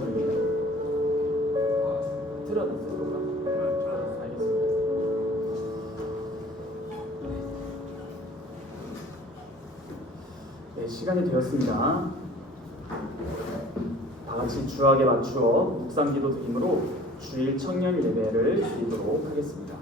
들리나요? 틀어놨어요, 녹화? 알겠습니다. 네, 시간이 되었습니다. 다 같이 주학에 맞추어 묵상기도 드림으로 주일 청년 예배를 드리도록 하겠습니다.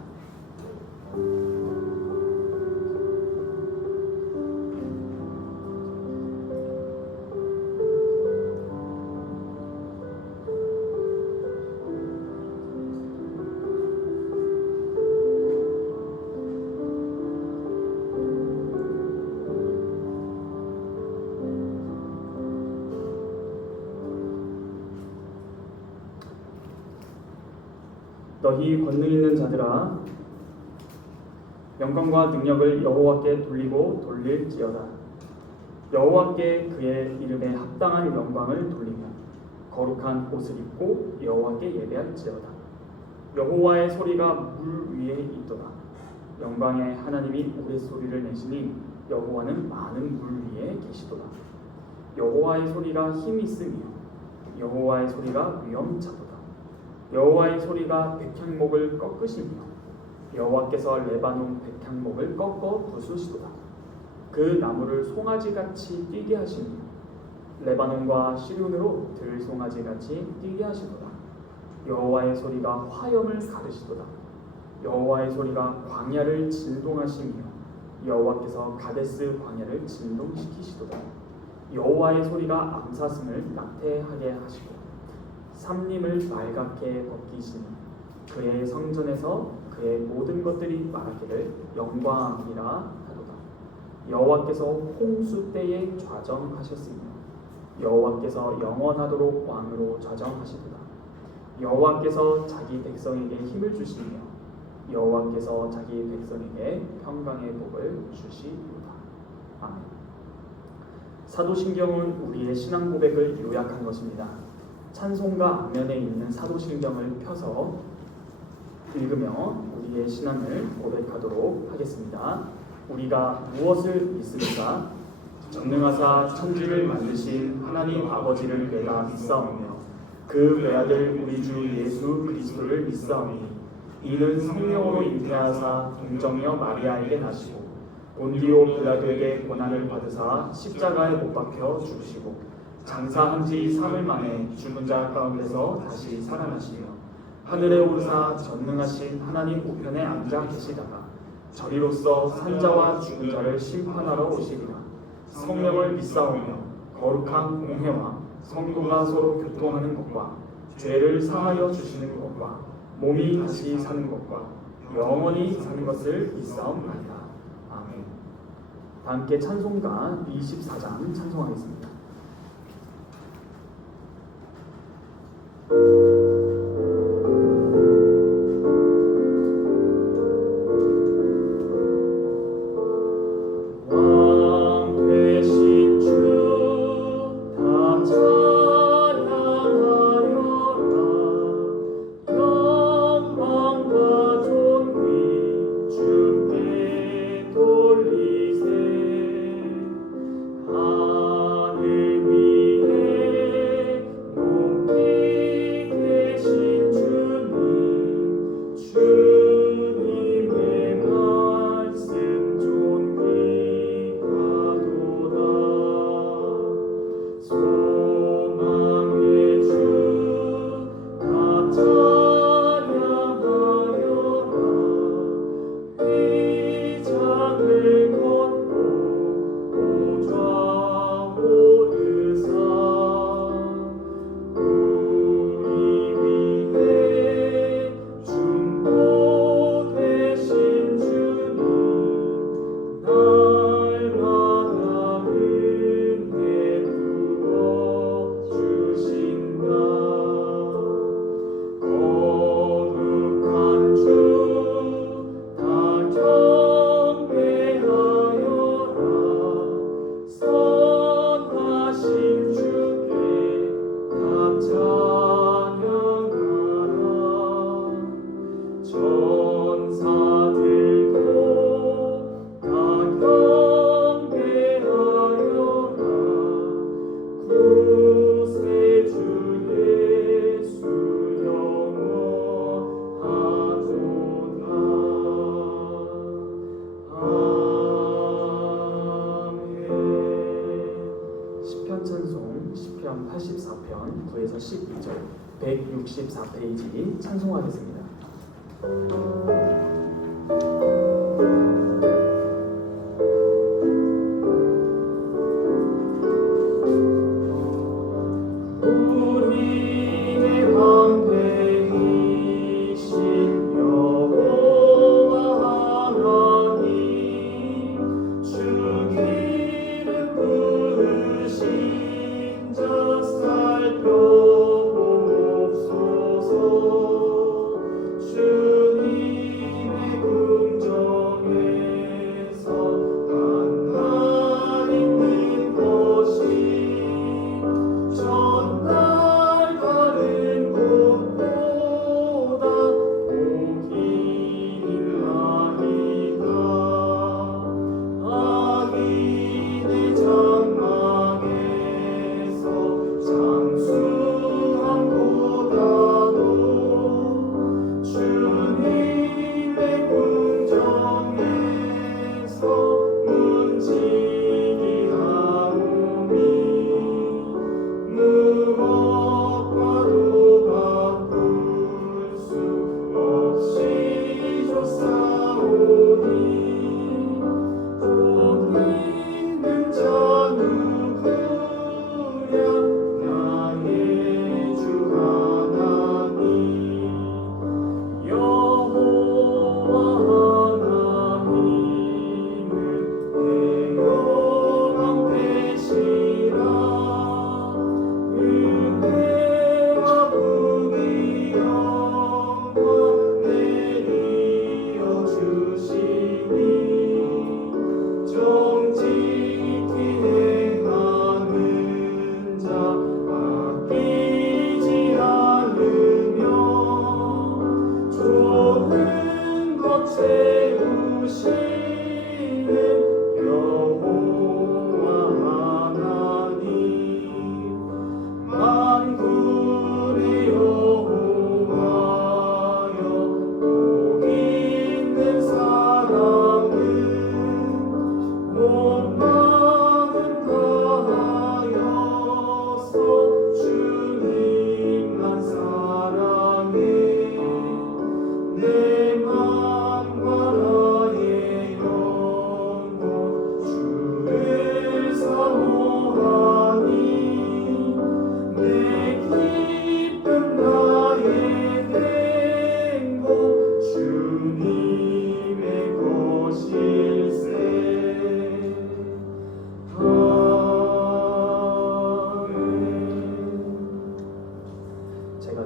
너희 권능 있는 자들아, 영광과 능력을 여호와께 돌리고 돌릴지어다. 여호와께 그의 이름에 합당한 영광을 돌리며 거룩한 옷을 입고 여호와께 예배할지어다. 여호와의 소리가 물 위에 있도다. 영광의 하나님이 우레소리를 내시니 여호와는 많은 물 위에 계시도다. 여호와의 소리가 힘이 있으며 여호와의 소리가 위엄차도다. 여호와의 소리가 백향목을 꺾으시며 여호와께서 레바논 백향목을 꺾어 부수시도다. 그 나무를 송아지같이 뛰게 하시며 레바논과 시륜으로 들송아지같이 뛰게 하시도다. 여호와의 소리가 화염을 가르시도다. 여호와의 소리가 광야를 진동하시며 여호와께서 가데스 광야를 진동시키시도다. 여호와의 소리가 암사슴을 낙태하게 하시고 삼림을 말갛게 벗기시니 그의 성전에서 그의 모든 것들이 말하기를 영광이라 하도다. 여호와께서 홍수 때에 좌정하셨으며 여호와께서 영원하도록 왕으로 좌정하시도다. 여호와께서 자기 백성에게 힘을 주시며 여호와께서 자기 백성에게 평강의 복을 주시리로다. 아멘. 사도신경은 우리의 신앙 고백을 요약한 것입니다. 찬송가 앞면에 있는 사도신경을 펴서 읽으며 우리의 신앙을 고백하도록 하겠습니다. 우리가 무엇을 믿습니까? 전능하사 천지를 만드신 하나님 아버지를 내가 믿사오며 그 외아들 우리 주 예수 그리스도를 믿사오니 이는 성령으로 잉태하사 동정녀 마리아에게 나시고 본디오 빌라도에게 고난을 받으사 십자가에 못 박혀 죽으시고 장사한 지 3일 만에 죽은 자 가운데서 다시 살아나시며 하늘에 오르사 전능하신 하나님 우편에 앉아 계시다가 저리로서 산자와 죽은 자를 심판하러 오시리라. 성령을 믿사오며 거룩한 공회와 성도가 서로 교통하는 것과 죄를 사하여 주시는 것과 몸이 다시 사는 것과 영원히 사는 것을 믿사옵나이다. 아멘. 다 함께 찬송가 24장 찬송하겠습니다. 하늘 9에서 12절 164페이지 찬송하겠습니다.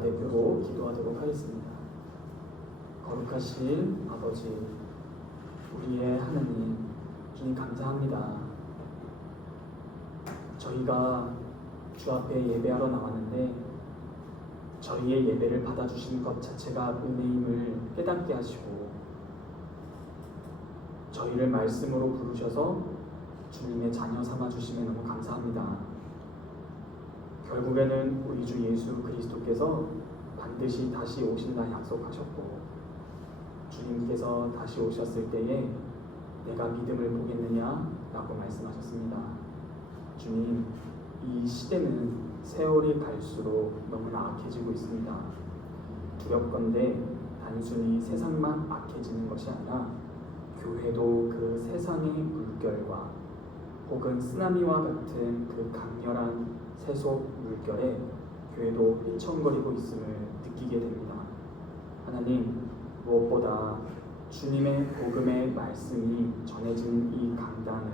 대표로 기도하도록 하겠습니다. 거룩하신 아버지, 우리의 하나님, 주님 감사합니다. 저희가 주 앞에 예배하러 나왔는데 저희의 예배를 받아주신 것 자체가 은혜임을 깨닫게 하시고 저희를 말씀으로 부르셔서 주님의 자녀 삼아주심에 너무 감사합니다. 결국에는 우리 주 예수 그리스도께서 반드시 다시 오신다 약속하셨고 주님께서 다시 오셨을 때에 내가 믿음을 보겠느냐 라고 말씀하셨습니다. 주님, 이 시대는 세월이 갈수록 너무나 악해지고 있습니다. 두렵건대 단순히 세상만 악해지는 것이 아니라 교회도 그 세상의 물결과 혹은 쓰나미와 같은 그 강렬한 세속 물결에 교회도 휘청거리고 있음을 느끼게 됩니다. 하나님, 무엇보다 주님의 복음의 말씀이 전해진 이 강단을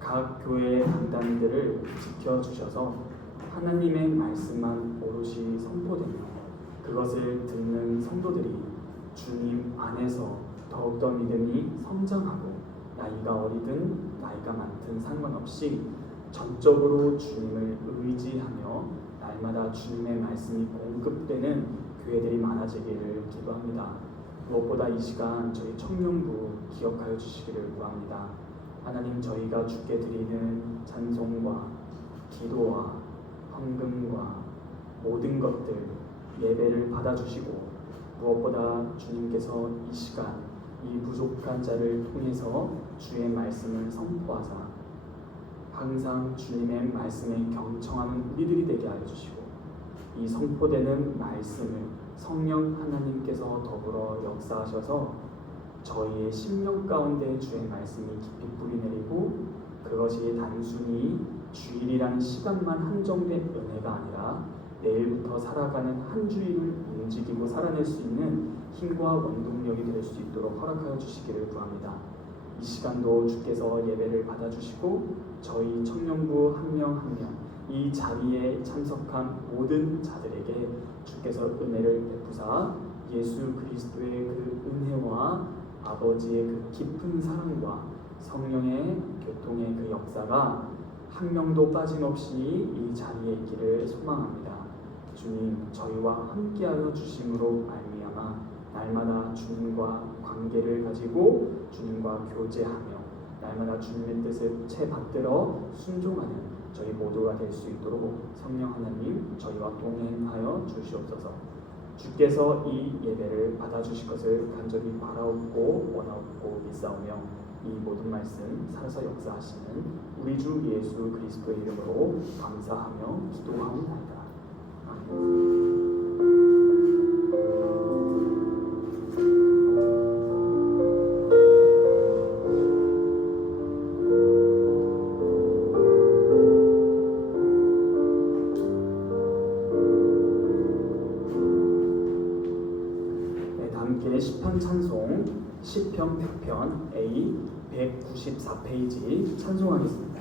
각 교회의 강단들을 지켜주셔서 하나님의 말씀만 오롯이 선포되며 그것을 듣는 성도들이 주님 안에서 더욱더 믿음이 성장하고 나이가 어리든 나이가 많든 상관없이 전적으로 주님을 의지하며 날마다 주님의 말씀이 공급되는 교회들이 많아지기를 기도합니다. 무엇보다 이 시간 저희 청년부 기억하여 주시기를 구합니다. 하나님, 저희가 주께 드리는 찬송과 기도와 헌금과 모든 것들 예배를 받아주시고 무엇보다 주님께서 이 시간 이 부족한 자를 통해서 주의 말씀을 선포하사 항상 주님의 말씀에 경청하는 우리들이 되게 하여 주시고 이 선포되는 말씀을 성령 하나님께서 더불어 역사하셔서 저희의 심령 가운데 주의 말씀이 깊이 뿌리내리고 그것이 단순히 주일이라는 시간만 한정된 은혜가 아니라 내일부터 살아가는 한 주일을 움직이고 살아낼 수 있는 힘과 원동력이 될 수 있도록 허락하여 주시기를 구합니다. 이 시간도 주께서 예배를 받아주시고 저희 청년부 한 명 한 명 이 자리에 참석한 모든 자들에게 주께서 은혜를 베푸사 예수 그리스도의 그 은혜와 아버지의 그 깊은 사랑과 성령의 교통의 그 역사가 한 명도 빠짐없이 이 자리에 있기를 소망합니다. 주님, 저희와 함께하여 주심으로 말미암아 날마다 주님과 관계를 가지고 주님과 교제하며 날마다 주님의 뜻을 채받들어 순종하는 저희 모두가 될 수 있도록 성령 하나님 저희와 동행하여 주시옵소서. 주께서 이 예배를 받아주실 것을 간절히 바라옵고 원하옵고 믿사오며 이 모든 말씀 살아서 역사하시는 우리 주 예수 그리스도의 이름으로 감사하며 기도하옵나이다. 아멘. 시편 찬송 시편 100편 A 194페이지 찬송하겠습니다.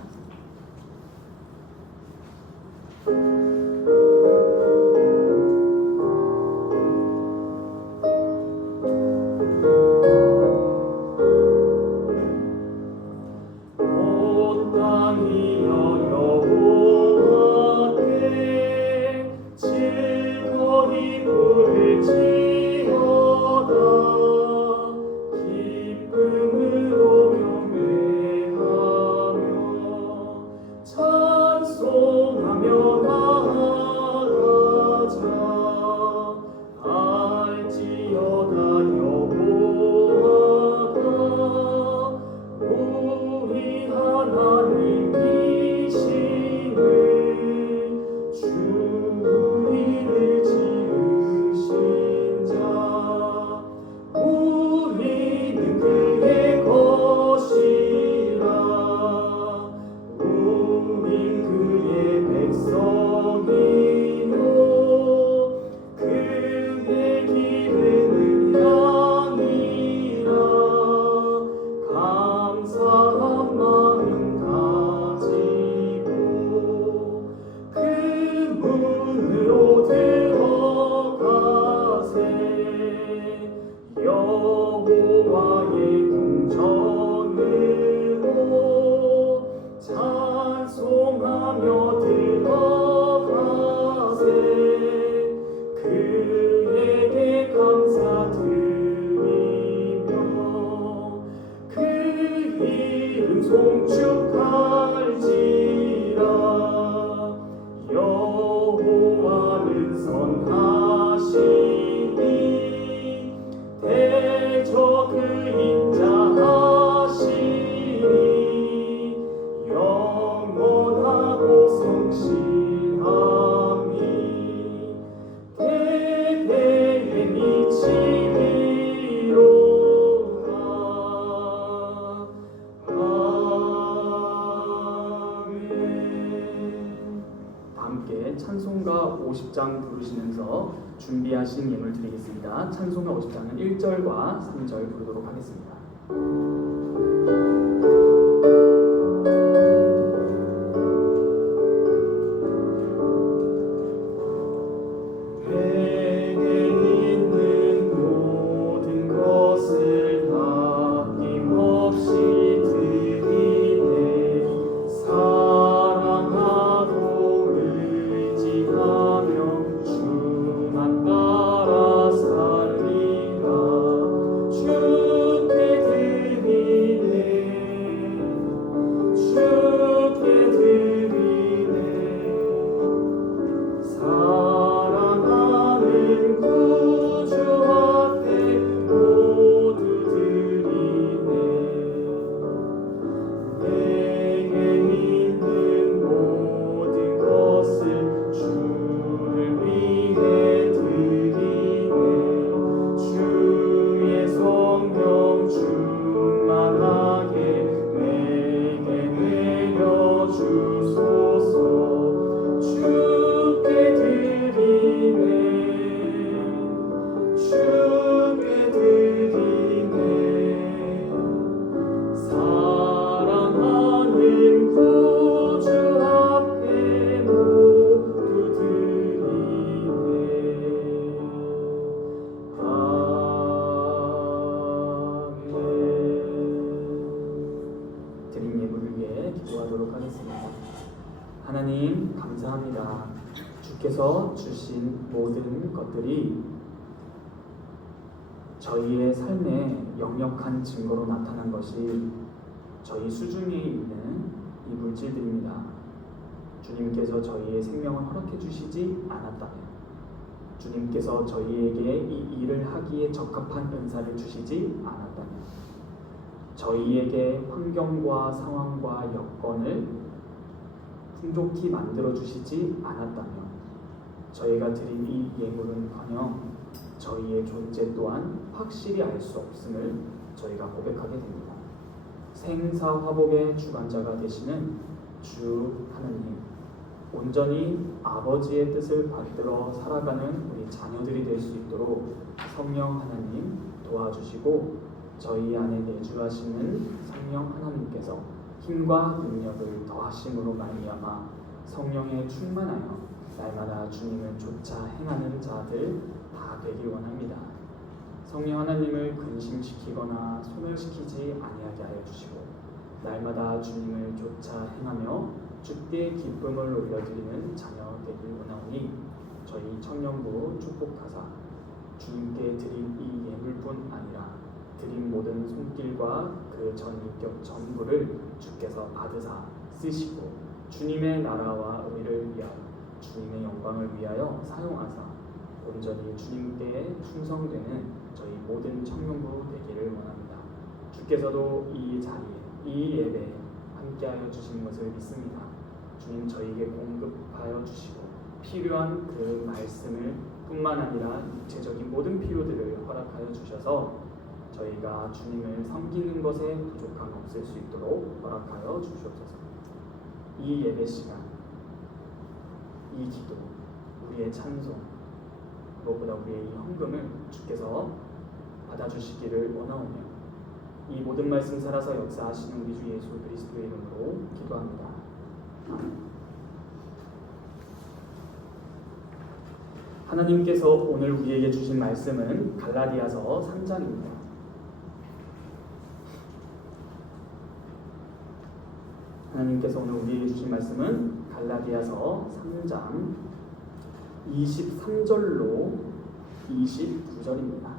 찬송가 50장 부르시면서 준비하신 예물 드리겠습니다. 찬송가 50장은 1절과 3절 부르도록 하겠습니다. 주께 드리네 주께서 주신 모든 것들이 저희의 삶에 역력한 증거로 나타난 것이 저희 수중에 있는 이 물질들입니다. 주님께서 저희의 생명을 허락해 주시지 않았다면, 주님께서 저희에게 이 일을 하기에 적합한 은사를 주시지 않았다면, 저희에게 환경과 상황과 여건을 풍족히 만들어 주시지 않았다면, 저희가 드린 이 예물은커녕 저희의 존재 또한 확실히 알 수 없음을 저희가 고백하게 됩니다. 생사화복의 주관자가 되시는 주 하나님, 온전히 아버지의 뜻을 받들어 살아가는 우리 자녀들이 될 수 있도록 성령 하나님 도와주시고, 저희 안에 내주하시는 성령 하나님께서 힘과 능력을 더하심으로 말미암아 성령에 충만하여 날마다 주님을 쫓아 행하는 자들 다 되길 원합니다. 성령 하나님을 근심시키거나 소멸시키지 아니하게 하여 주시고, 날마다 주님을 쫓아 행하며 주께 기쁨을 올려드리는 자녀 되길 원하오니, 저희 청년부 축복하사 주님께 드린 이 예물뿐 아니라 드린 모든 손길과 그 전인격 전부를 주께서 받으사 쓰시고 주님의 나라와 의를 위하여 주님의 영광을 위하여 사용하사 온전히 주님께 충성되는 저희 모든 청년부 되기를 원합니다. 주께서도 이 자리에, 이 예배에 함께하여 주신 것을 믿습니다. 주님 저희에게 공급하여 주시고 필요한 그 말씀을 뿐만 아니라 육체적인 모든 필요들을 허락하여 주셔서 저희가 주님을 섬기는 것에 부족함 없을 수 있도록 허락하여 주시옵소서. 이 예배 시간, 이 기도, 우리의 찬송, 무엇보다 우리의 이 헌금을 주께서 받아주시기를 원하오며, 이 모든 말씀 살아서 역사하시는 우리 주 예수 그리스도의 이름으로 기도합니다. 아멘. 하나님께서 오늘 우리에게 주신 말씀은 갈라디아서 3장입니다. 하나님께서 오늘 우리에게 주신 말씀은 갈라디아서 3장 23절로 29절입니다.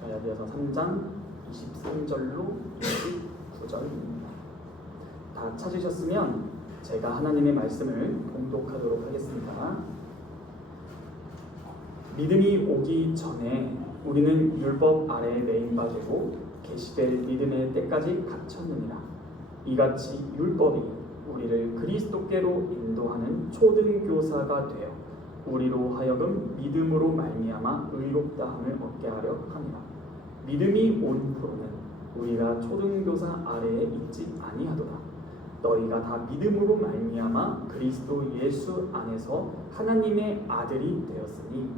갈라디아서 3장 23절로 29절입니다. 다 찾으셨으면 제가 하나님의 말씀을 봉독하도록 하겠습니다. 믿음이 오기 전에 우리는 율법 아래에 매인바 되고 계시될 믿음의 때까지 갇혔느니라. 이같이 율법이 우리를 그리스도께로 인도하는 초등교사가 되어 우리로 하여금 믿음으로 말미암아 의롭다함을 얻게 하려 함이라. 믿음이 온 후로는 우리가 초등교사 아래에 있지 아니하도다. 너희가 다 믿음으로 말미암아 그리스도 예수 안에서 하나님의 아들이 되었으니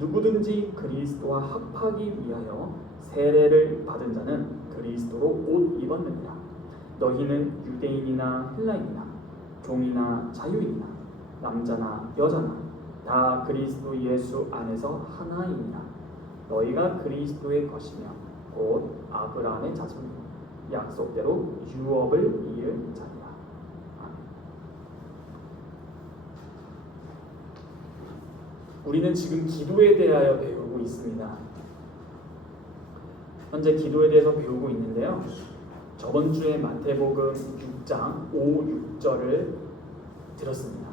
누구든지 그리스도와 합하기 위하여 세례를 받은 자는 그리스도로 옷 입었느니라. 너희는 유대인이나 헬라인이나 종이나 자유인이나 남자나 여자나 다 그리스도 예수 안에서 하나이니라. 너희가 그리스도의 것이며 곧 아브라함의 자손이요 약속대로 유업을 이을 자니라. 아멘. 우리는 지금 기도에 대하여 배우고 있습니다. 현재 기도에 대해서 배우고 있는데요. 저번 주에 마태복음 6장 5, 6절을 들었습니다.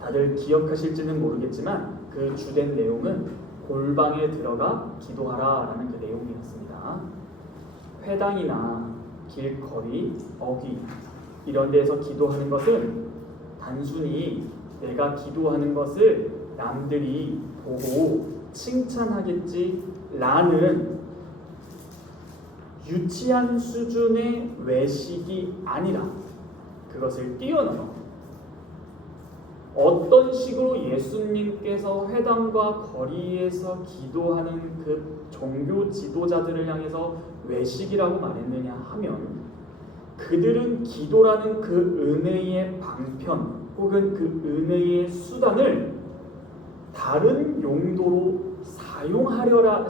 다들 기억하실지는 모르겠지만 그 주된 내용은 골방에 들어가 기도하라라는 그 내용이었습니다. 회당이나 길거리, 어귀 이런 데서 기도하는 것은 단순히 내가 기도하는 것을 남들이 보고 칭찬하겠지라는 유치한 수준의 외식이 아니라 그것을 뛰어넘어 어떤 식으로 예수님께서 회당과 거리에서 기도하는 그 종교 지도자들을 향해서 외식이라고 말했느냐 하면, 그들은 기도라는 그 은혜의 방편 혹은 그 은혜의 수단을 다른 용도로 사용하려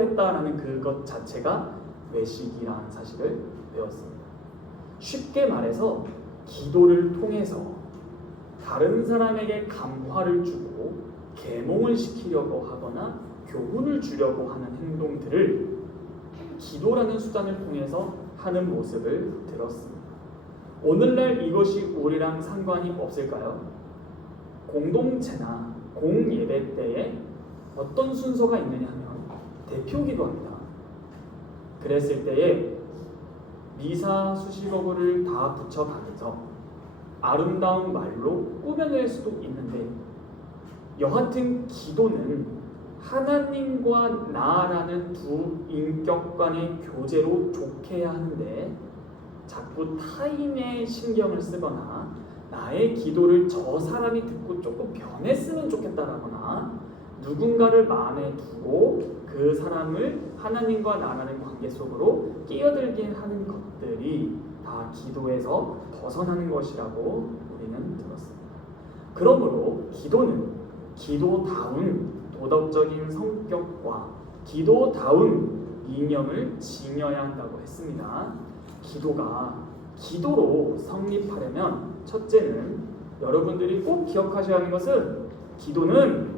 했다라는 그것 자체가 외식이라는 사실을 배웠습니다. 쉽게 말해서 기도를 통해서 다른 사람에게 감화를 주고 계몽을 시키려고 하거나 교훈을 주려고 하는 행동들을 기도라는 수단을 통해서 하는 모습을 들었습니다. 오늘날 이것이 우리랑 상관이 없을까요? 공동체나 공예배 때에 어떤 순서가 있느냐 하면 대표 기도합니다. 그랬을 때에 미사 수식어구를 다 붙여가면서 아름다운 말로 꾸며낼 수도 있는데, 여하튼 기도는 하나님과 나라는 두 인격 간의 교제로 좋게야 하는데, 자꾸 타인의 신경을 쓰거나 나의 기도를 저 사람이 듣고 조금 변했으면 좋겠다라거나 누군가를 마음에 두고 그 사람을 하나님과 나라는 관계 속으로 끼어들게 하는 것들이 다 기도에서 벗어나는 것이라고 우리는 들었습니다. 그러므로 기도는 기도다운 도덕적인 성격과 기도다운 이념을 지녀야 한다고 했습니다. 기도가 기도로 성립하려면 첫째는 여러분들이 꼭 기억하셔야 하는 것은, 기도는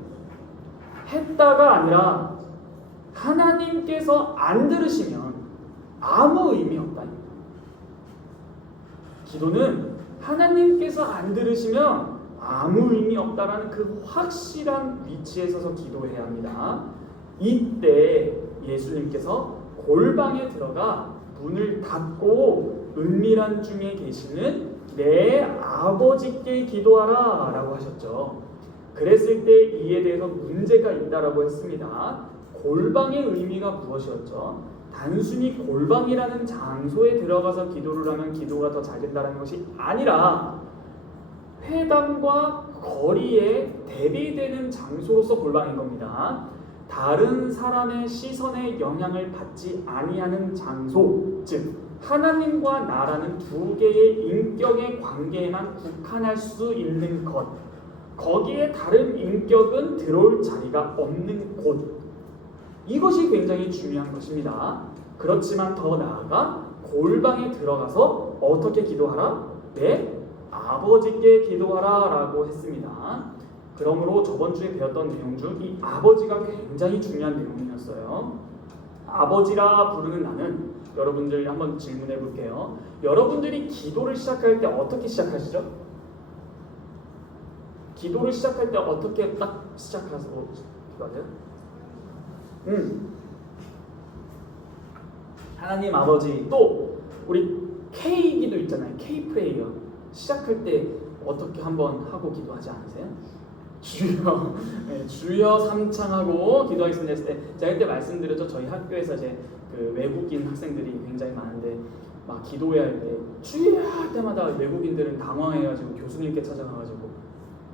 했다가 아니라 하나님께서 안 들으시면 아무 의미 없다. 기도는 하나님께서 안 들으시면 아무 의미 없다라는 그 확실한 위치에 서서 기도해야 합니다. 이때 예수님께서 골방에 들어가 문을 닫고 은밀한 중에 계시는 내 아버지께 기도하라 라고 하셨죠. 그랬을 때 이에 대해서 문제가 있다라고 했습니다. 골방의 의미가 무엇이었죠? 단순히 골방이라는 장소에 들어가서 기도를 하면 기도가 더 잘 된다는 것이 아니라 회당과 거리에 대비되는 장소로서 골방인 겁니다. 다른 사람의 시선에 영향을 받지 아니하는 장소, 즉 하나님과 나라는 두 개의 인격의 관계에만 국한할 수 있는 것, 거기에 다른 인격은 들어올 자리가 없는 곳, 이것이 굉장히 중요한 것입니다. 그렇지만 더 나아가 골방에 들어가서 어떻게 기도하라? 네, 아버지께 기도하라 라고 했습니다. 그러므로 저번 주에 배웠던 내용 중 이 아버지가 굉장히 중요한 내용이었어요. 아버지라 부르는 나는, 여러분들 한번 질문해 볼게요. 여러분들이 기도를 시작할 때 어떻게 시작하시죠? 기도를 시작할 때 어떻게 딱 시작해서 기도하세요? 하나님 아버지, 또 우리 K기도 있잖아요. K프레이어 시작할 때 어떻게 한번 하고 기도하지 않으세요? 주여, 네, 주여 삼창하고 기도하겠습니다 했을 때, 제가 그때 말씀드렸죠. 저희 학교에서 이제 그 외국인 학생들이 굉장히 많은데 막 기도해야 할 때 주여 할 때마다 외국인들은 당황해가지고 교수님께 찾아가가지고,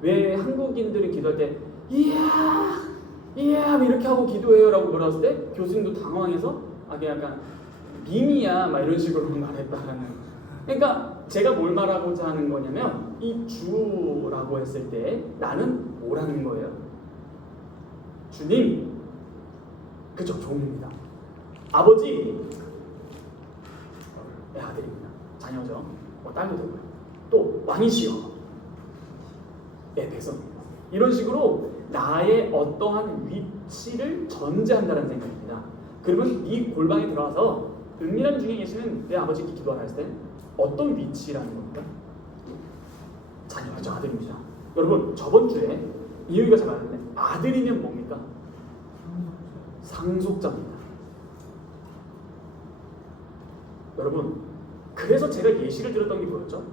왜 한국인들이 기도할 때 이야 이렇게 하고 기도해요라고 물었을 때 교수님도 당황해서 그게 약간 밈이야 막 이런 식으로 말했다라는. 그러니까 제가 뭘 말하고자 하는 거냐면, 이 주라고 했을 때 나는 뭐라는 거예요? 주님, 그죠? 종입니다. 아버지, 내 아들입니다. 자녀죠. 딸도 되고요. 또 왕이시여, 내 백성입니다. 이런 식으로 나의 어떠한 위치를 전제한다는 생각입니다. 그러면 이 골방에 들어가서 은밀한 중에 계시는 내 아버지께 기도하라 했을 때 어떤 위치라는 겁니까? 자녀죠, 아들입니다. 여러분, 저번 주에 이유가 잘 알았는데 아들이면 뭡니까? 상속자입니다. 여러분, 그래서 제가 예시를 들었던 게 뭐였죠?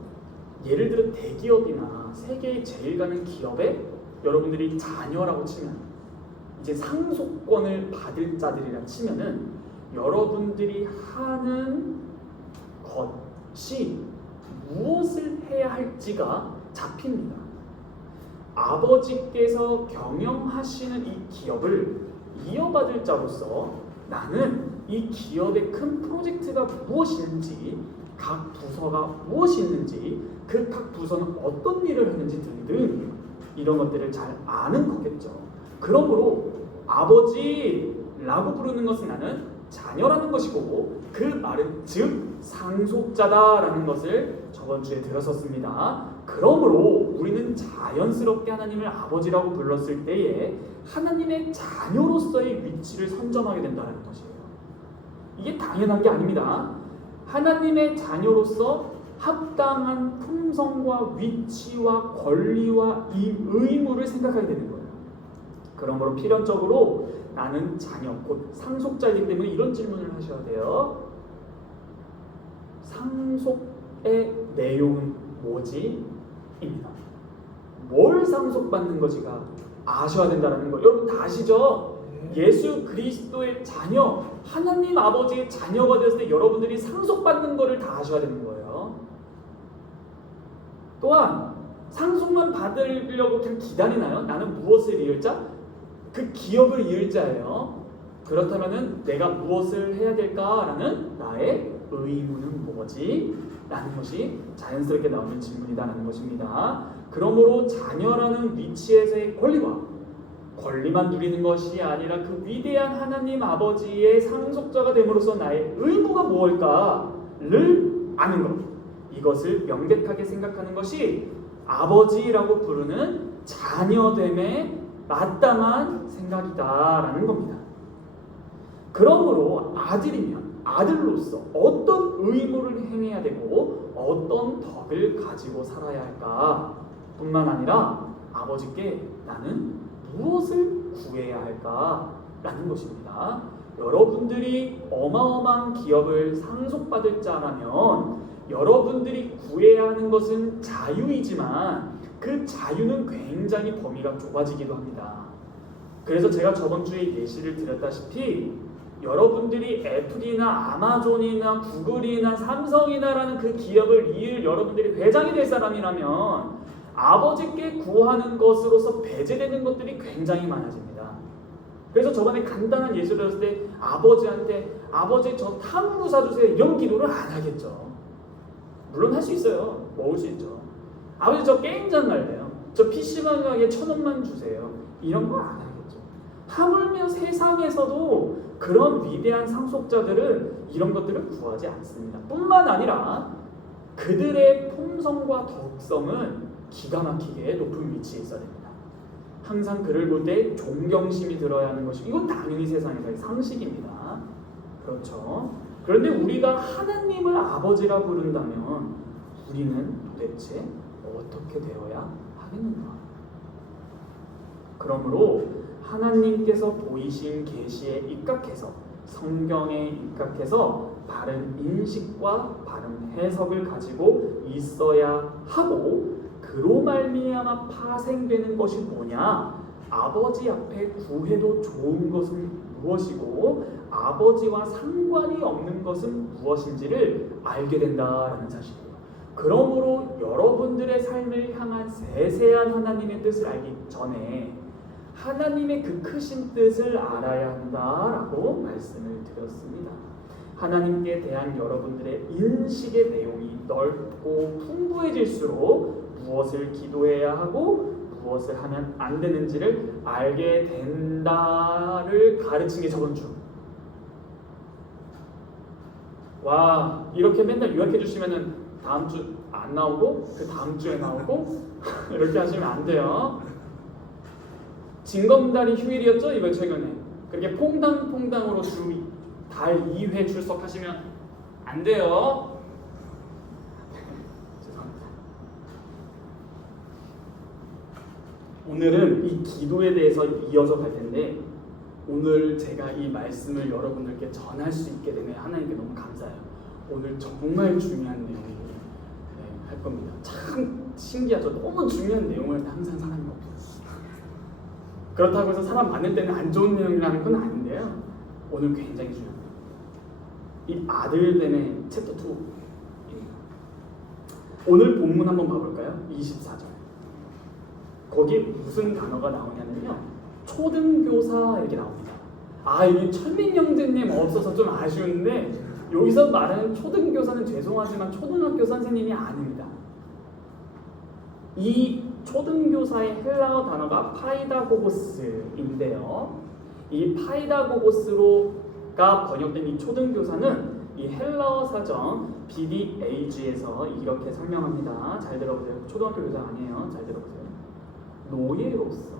예를 들어 대기업이나 세계에 제일 가는 기업에 여러분들이 자녀라고 치면, 이제 상속권을 받을 자들이라 치면은 여러분들이 하는 것이 무엇을 해야 할지가 잡힙니다. 아버지께서 경영하시는 이 기업을 이어받을 자로서 나는 이 기업의 큰 프로젝트가 무엇인지, 각 부서가 무엇이 있는지, 그 각 부서는 어떤 일을 하는지 등등 이런 것들을 잘 아는 거겠죠. 그러므로 아버지라고 부르는 것은 나는 자녀라는 것이고, 그 말은 즉 상속자다라는 것을 저번 주에 들었었습니다. 그러므로 우리는 자연스럽게 하나님을 아버지라고 불렀을 때에 하나님의 자녀로서의 위치를 선점하게 된다는 것이에요. 이게 당연한 게 아닙니다. 하나님의 자녀로서 합당한 품성과 위치와 권리와 이 의무를 생각하게 되는 거예요. 그러므로 필연적으로 나는 자녀, 곧 상속자이기 때문에 이런 질문을 하셔야 돼요. 상속의 내용은 뭐지? 입니다. 뭘 상속받는 것이가 아셔야 된다는 거예요. 여러분 다 아시죠? 예수 그리스도의 자녀, 하나님 아버지의 자녀가 되었을 때 여러분들이 상속받는 것을 다 아셔야 되는 거예요. 또한 상속만 받으려고 그냥 기다리나요? 나는 무엇을 이을 자? 그 기업을 이을 자예요. 그렇다면 내가 무엇을 해야 될까라는 나의 의무는 뭐지? 라는 것이 자연스럽게 나오는 질문이다라는 것입니다. 그러므로 자녀라는 위치에서의 권리만 누리는 것이 아니라 그 위대한 하나님 아버지의 상속자가 됨으로써 나의 의무가 무엇일까를 아는 것, 이것을 명백하게 생각하는 것이 아버지라고 부르는 자녀됨에 마땅한 생각이다라는 겁니다. 그러므로 아들이면 아들로서 어떤 의무를 행해야 되고 어떤 덕을 가지고 살아야 할까 뿐만 아니라 아버지께 나는 무엇을 구해야 할까라는 것입니다. 여러분들이 어마어마한 기업을 상속받을 자라면 여러분들이 구해야 하는 것은 자유이지만 그 자유는 굉장히 범위가 좁아지기도 합니다. 그래서 제가 저번 주에 예시를 드렸다시피 여러분들이 애플이나 아마존이나 구글이나 삼성이나라는 그 기업을 이을 여러분들이 회장이 될 사람이라면 아버지께 구하는 것으로서 배제되는 것들이 굉장히 많아집니다. 그래서 저번에 간단한 예시를 들었을 때 아버지한테 아버지 저 탕후루 사주세요 이런 기도를 안 하겠죠. 물론 할 수 있어요. 먹을 수 있죠. 아버지 저 게임장 갈래요. 저 PC방 가게 1,000원만 주세요. 이런 거 안 하겠죠. 하물며 세상에서도 그런 위대한 상속자들은 이런 것들을 구하지 않습니다. 뿐만 아니라 그들의 품성과 덕성은 기가 막히게 높은 위치에 있어야 됩니다. 항상 그를 볼 때 존경심이 들어야 하는 것이 이건 당연히 세상에서의 상식입니다. 그렇죠. 그런데 우리가 하나님을 아버지라 부른다면 우리는 도대체 어떻게 되어야 하겠는가? 그러므로 하나님께서 보이신 계시에 입각해서 성경에 입각해서 바른 인식과 바른 해석을 가지고 있어야 하고 그로 말미암아 파생되는 것이 뭐냐? 아버지 앞에 구해도 좋은 것은 무엇이고 아버지와 상관이 없는 것은 무엇인지를 알게 된다라는 사실이에요. 그러므로 여러분들의 삶을 향한 세세한 하나님의 뜻을 알기 전에 하나님의 그 크신 뜻을 알아야 한다라고 말씀을 드렸습니다. 하나님께 대한 여러분들의 인식의 내용이 넓고 풍부해질수록 무엇을 기도해야 하고 무엇을 하면 안 되는지를 알게 된다를 가르친 게 저번 주. 와, 이렇게 맨날 요약해 주시면은 다음 주 안 나오고 그 다음 주에 나오고 이렇게 하시면 안 돼요. 징검다리 휴일이었죠 이번 최근에. 그렇게 퐁당퐁당으로 달 2회 출석하시면 안 돼요. 죄송합니다. 오늘은 이 기도에 대해서 이어서 갈 텐데 오늘 제가 이 말씀을 여러분들께 전할 수 있게 되면 하나님께 너무 감사해요. 오늘 정말 중요한 내용을 할 겁니다. 참 신기하죠. 너무 중요한 내용을 할 때 항상 사람이 없어요. 그렇다고 해서 사람 많을 때는 안 좋은 내용이라는 건 아닌데요. 오늘 굉장히 중요합니다. 이 아들됨의 챕터 2. 오늘 본문 한번 봐볼까요? 24절. 거기 무슨 단어가 나오냐면요. 초등교사 이렇게 나옵니다. 아, 여기 철민 형제님 없어서 좀 아쉬운데 여기서 말하는 초등교사는 죄송하지만 초등학교 선생님이 아닙니다. 이 초등교사의 헬라어 단어가 파이다고고스인데요. 이 파이다고고스로가 번역된 이 초등교사는 이 헬라어 사전 BDAG에서 이렇게 설명합니다. 잘 들어보세요. 초등학교 교사 아니에요. 잘 들어보세요. 노예로서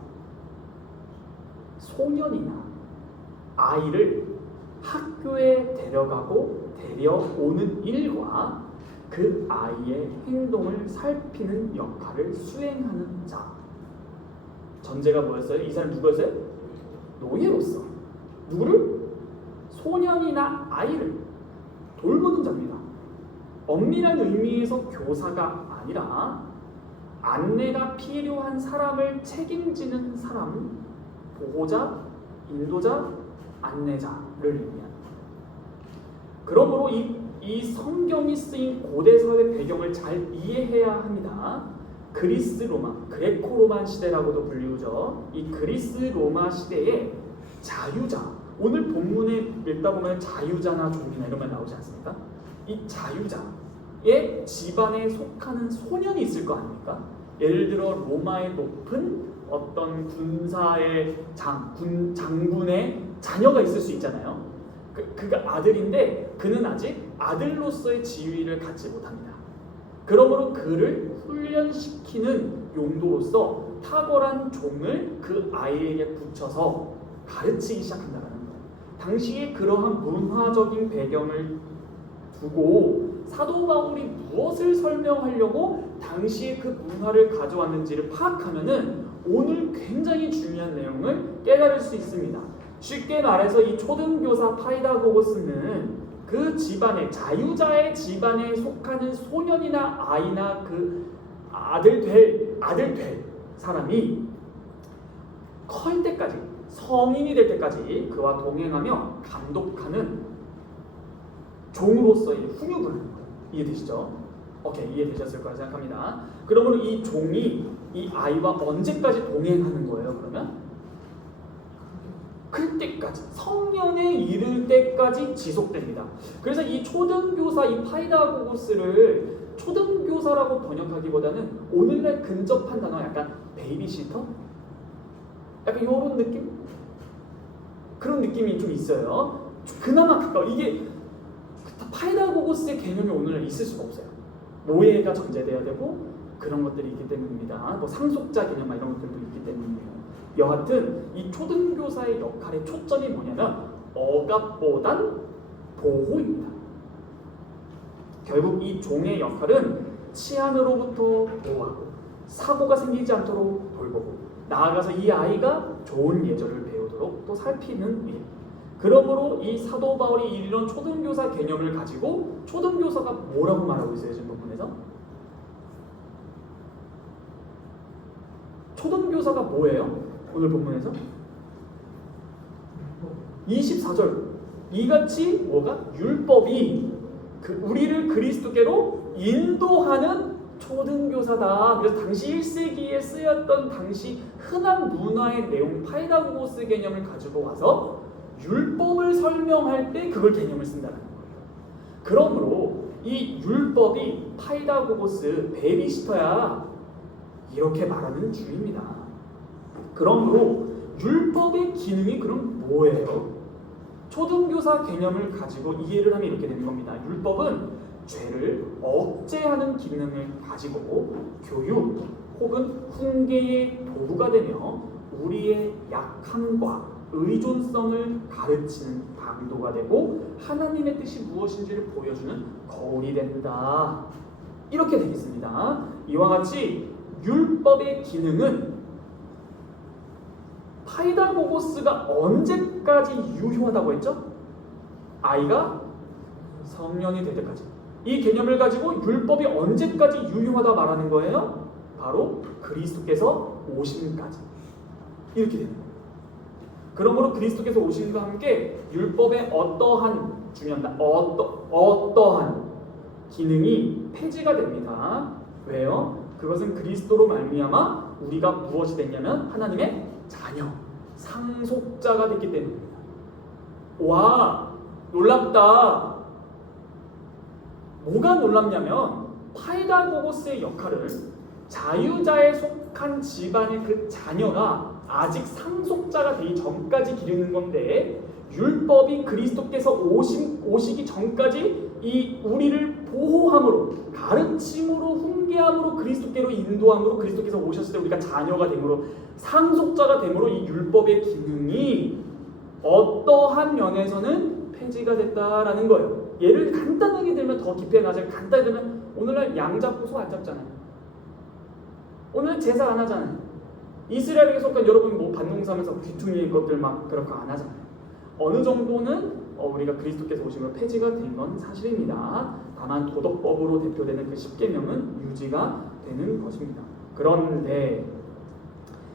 소년이나 아이를 학교에 데려가고 데려오는 일과 그 아이의 행동을 살피는 역할을 수행하는 자. 전제가 뭐였어요? 이 사람 누구였어요? 노예로서 누구를? 소년이나 아이를 돌보는 자입니다. 엄밀한 의미에서 교사가 아니라 안내가 필요한 사람을 책임지는 사람, 보호자, 인도자, 안내자를 의미합니다. 그러므로 이 성경이 쓰인 고대 사회 배경을 잘 이해해야 합니다. 그리스 로마, 그레코 로마 시대라고도 불리우죠. 이 그리스 로마 시대에 자유자, 오늘 본문에 읽다 보면 자유자나 종이나 이런 말 나오지 않습니까? 이 자유자의 집안에 속하는 소년이 있을 거 아닙니까? 예를 들어 로마의 높은 어떤 군사의 장군의 자녀가 있을 수 있잖아요. 그가 아들인데 그는 아직 아들로서의 지위를 갖지 못합니다. 그러므로 그를 훈련시키는 용도로서 탁월한 종을 그 아이에게 붙여서 가르치기 시작한다는 거예요. 당시에 그러한 문화적인 배경을 두고 사도 바울이 무엇을 설명하려고 당시에 그 문화를 가져왔는지를 파악하면은 오늘 굉장히 중요한 내용을 깨달을 수 있습니다. 쉽게 말해서 이 초등교사 파이다고고스는 그 집안의 자유자의 집안에 속하는 소년이나 아이나 그 아들 될 사람이 클 때까지, 성인이 될 때까지 그와 동행하며 감독하는 종으로서의 훈육을 하는 거예요. 이해되시죠? 오케이, 이해되셨을 거라 생각합니다. 그러므로 이 종이 이 아이와 언제까지 동행하는 거예요? 그러면 클 때까지, 성년에 이를 때까지 지속됩니다. 그래서 이 초등교사, 이 파이다고고스를 초등교사라고 번역하기보다는 오늘날 근접한 단어 약간 베이비시터? 약간 이런 느낌? 그런 느낌이 좀 있어요. 그나마 가까워. 이게 파이다고고스의 개념이 오늘날 있을 수가 없어요. 노예가 전제돼야 되고 그런 것들이 있기 때문입니다. 뭐 상속자 개념 이런 것들도 있기 때문이에요. 여하튼 이 초등교사의 역할의 초점이 뭐냐면 억압보단 보호입니다. 결국 이 종의 역할은 치안으로부터 보호하고 사고가 생기지 않도록 돌보고 나아가서 이 아이가 좋은 예절을 배우도록 또 살피는 일. 그러므로 이 사도 바울이 이런 초등교사 개념을 가지고 초등교사가 뭐라고 말하고 있어요? 지금 부분에서 초등교사가 뭐예요? 오늘 본문에서 24절 이같이 뭐가? 율법이 우리를 그리스도께로 인도하는 초등교사다. 그래서 당시 1세기에 쓰였던 당시 흔한 문화의 내용 파이다고고스 개념을 가지고 와서 율법을 설명할 때 그걸 개념을 쓴다는 거예요. 그러므로 이 율법이 파이다고고스 베이비시터야 이렇게 말하는 주입니다. 그러므로 율법의 기능이 그럼 뭐예요? 초등교사 개념을 가지고 이해를 하면 이렇게 되는 겁니다. 율법은 죄를 억제하는 기능을 가지고 교육 혹은 훈계의 도구가 되며 우리의 약함과 의존성을 가르치는 방도가 되고 하나님의 뜻이 무엇인지를 보여주는 거울이 된다. 이렇게 되겠습니다. 이와 같이 율법의 기능은 파이다고고스가 언제까지 유효하다고 했죠? 아이가 성년이 될 때까지. 이 개념을 가지고 율법이 언제까지 유효하다 말하는 거예요? 바로 그리스도께서 오심까지. 이렇게 되는 거예요. 그러므로 그리스도께서 오심과 함께 율법의 어떠한 중요합니다. 어떠한 기능이 폐지가 됩니다. 왜요? 그것은 그리스도로 말미암아 우리가 무엇이 됐냐면 하나님의 자녀, 상속자가 됐기 때문입니다. 와, 놀랍다. 뭐가 놀랍냐면 파이다고고스의 역할을 자유자에 속한 집안의 그 자녀가 아직 상속자가 되기 전까지 기르는 건데 율법이 그리스도께서 오시기 전까지 이 우리를 보호함으로, 가르침으로, 훈계함으로, 그리스도께로 인도함으로, 그리스도께서 오셨을 때 우리가 자녀가 됨으로, 상속자가 됨으로 이 율법의 기능이 어떠한 면에서는 폐지가 됐다라는 거예요. 예를 간단하게 들면, 더 깊이 나가서 간단히 들면, 오늘날 양 잡고 소 안 잡잖아요. 오늘 제사 안 하잖아요. 이스라엘에 속한 여러분 뭐 반농사하면서 귀퉁이 것들 막 그렇게 안 하잖아요. 어느 정도는 우리가 그리스도께서 오시면 폐지가 된 건 사실입니다. 다만 도덕법으로 대표되는 그 10계명은 유지가 되는 것입니다. 그런데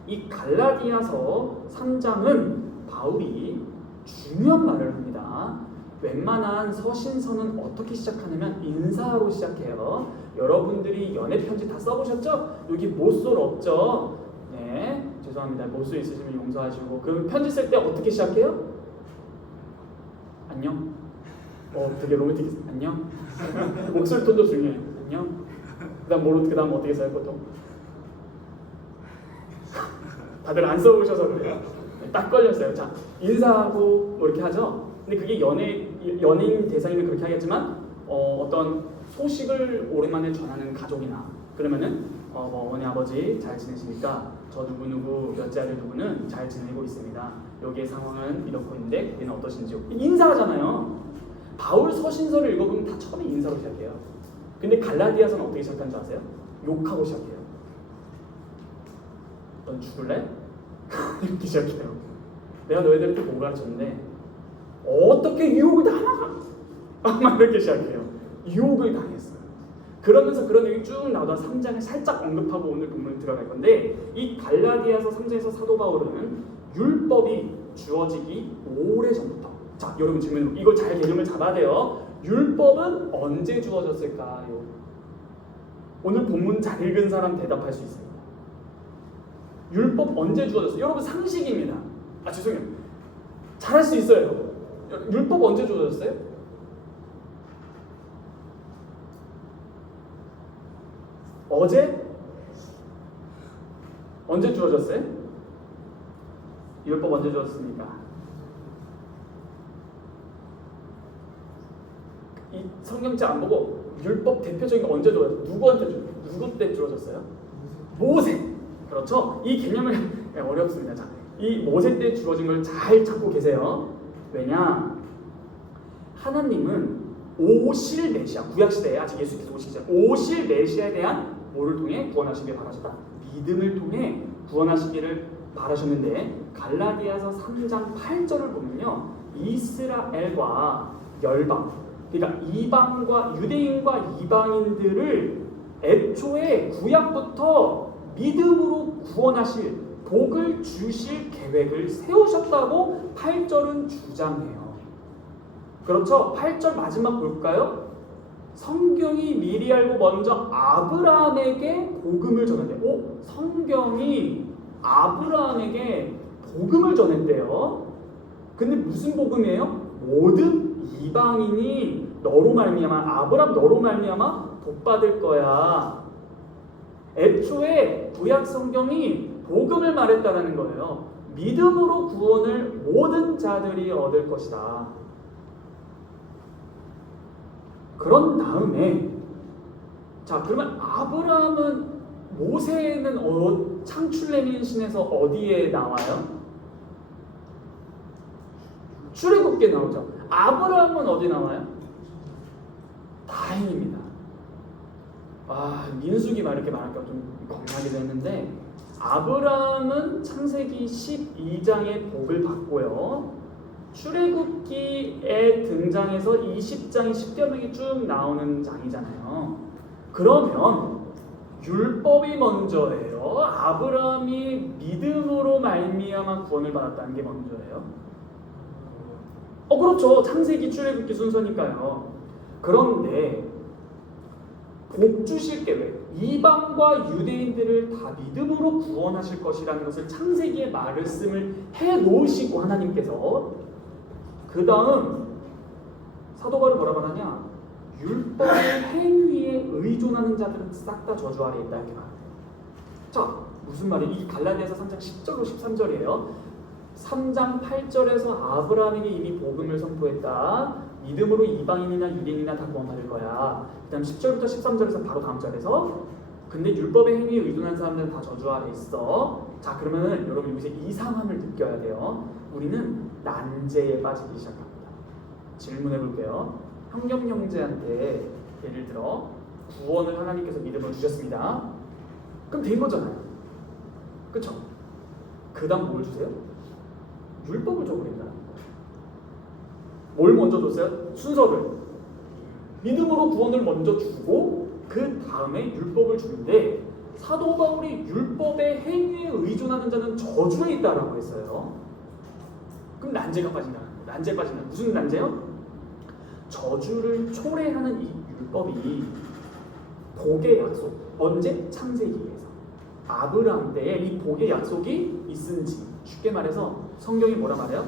이 갈라디아서 3장은 바울이 중요한 말을 합니다. 웬만한 서신서는 어떻게 시작하냐면 인사로 시작해요. 여러분들이 연애 편지 다 써보셨죠? 여기 못쏠 없죠? 네, 죄송합니다. 못쏠 있으시면 용서하시고. 그럼 편지 쓸 때 어떻게 시작해요? 안녕? 되게 로맨틱했어. 안녕? 목소리 톤도 중요해. 안녕? 그 다음 어떻게 써요 보통? 다들 안 써보셔서 그래요. 딱 걸렸어요. 자, 인사하고 뭐 이렇게 하죠. 근데 그게 연인 대상이면 그렇게 하겠지만 어떤 소식을 오랜만에 전하는 가족이나 그러면은 어머니 아버지 잘 지내십니까? 저 누구누구 몇째 아들 누구는 잘 지내고 있습니다. 여기의 상황은 이렇고 있는데 그때는 어떠신지요? 인사하잖아요. 바울 서신서를 읽어보면 다 처음에 인사로 시작해요. 근데 갈라디아서는 어떻게 시작하는 줄 아세요? 욕하고 시작해요. 넌 죽을래? 이렇게 시작해요. 내가 너희들한테 뭐 가르쳤는데 어떻게 유혹을 당하나? 막 이렇게 시작해요. 유혹을 당했어요. 그러면서 그런 얘기 쭉 나오다 3장을 살짝 언급하고 오늘 본문에 들어갈 건데, 이 갈라디아서 3장에서 사도 바울은 율법이 주어지기 오래전부터, 자 여러분 질문, 이걸 잘 개념을 잡아야 돼요. 율법은 언제 주어졌을까요? 오늘 본문 잘 읽은 사람 대답할 수 있습니다. 율법 언제 주어졌어요? 여러분 상식입니다. 죄송해요. 잘할 수 있어요. 율법 언제 주어졌어요? 어제? 언제 주어졌어요? 율법 언제 주어졌습니까? 이 성경책 안 보고 율법 대표적인 거 언제 주어졌어요? 누구 때 주어졌어요? 모세. 그렇죠? 이 개념을 어렵습니다. 자, 이 모세 때 주어진 걸 잘 잡고 계세요. 왜냐? 하나님은 오실 메시아, 구약시대에 아직 예수께서 오시기 전 오실 메시아에 대한 뭐를 통해 구원하시길 바라셨다. 믿음을 통해 구원하시기를 바라셨는데, 갈라디아서 3장 8절을 보면요, 이스라엘과 열방, 그러니까 이방과 유대인과 이방인들을 애초에 구약부터 믿음으로 구원하실, 복을 주실 계획을 세우셨다고 8절은 주장해요. 그렇죠? 8절 마지막 볼까요? 성경이 미리 알고 먼저 아브라함에게 복음을 전했대요. 성경이 아브라함에게 복음을 전했대요. 근데 무슨 복음이에요? 모든 이방인이 너로 말미암아, 아브라함 너로 말미암아 복 받을 거야. 애초에 구약 성경이 복음을 말했다라는 거예요. 믿음으로 구원을 모든 자들이 얻을 것이다. 그런 다음에, 자 그러면 아브라함은, 모세는 창출레민 신에서 어디에 나와요? 출애굽기에 나오죠. 아브라함은 어디 나와요? 다행입니다. 민수기 말 이렇게 말하니까 좀 겁나기도 했는데, 아브라함은 창세기 12장의 복을 받고요, 출애굽기에 등장해서 20장이 10여 명이 쭉 나오는 장이잖아요. 그러면 율법이 먼저예요? 아브라함이 믿음으로 말미암아 구원을 받았다는 게 먼저예요? 그렇죠. 창세기 출애굽기 순서니까요. 그런데 복 주실 계획, 이방과 유대인들을 다 믿음으로 구원하실 것이라는 것을 창세기에 말씀을 해놓으시고 하나님께서, 그 다음 사도 바울이 뭐라고 하냐? 율법의 행위에 의존하는 자들은 싹 다 저주 아래에 있다, 이렇게 말해요. 자, 무슨 말이에요? 이 갈라디아서 3장 10절로 13절이에요. 3장 8절에서 아브라함에게 이미 복음을 선포했다. 믿음으로 이방인이나 유대인이나 다 구원받을 거야. 그 다음 10절부터 13절에서 바로 다음 절에서 근데 율법의 행위에 의존한 사람들은 다 저주 아래 있어. 자, 그러면은 여러분 여기서 이 상황을 느껴야 돼요. 우리는 난제에 빠지기 시작합니다. 질문해 볼게요. 환경 형제한테 예를 들어 구원을 하나님께서 믿음을 주셨습니다. 그럼 된 거잖아요. 그쵸? 그 다음 뭘 주세요? 율법을 줘버린다는 거예요. 뭘 먼저 줬어요? 순서를. 믿음으로 구원을 먼저 주고 그 다음에 율법을 주는데 사도 바울이 율법의 행위에 의존하는 자는 저주에 있다라고 했어요. 그럼 난제가 빠진다는 거예요. 난제에 빠진다. 무슨 난제요? 저주를 초래하는 이 율법이 복의 약속. 언제? 창세기에서. 아브라함 때에 이 복의 약속이 있은지. 쉽게 말해서 성경이 뭐라 말해요?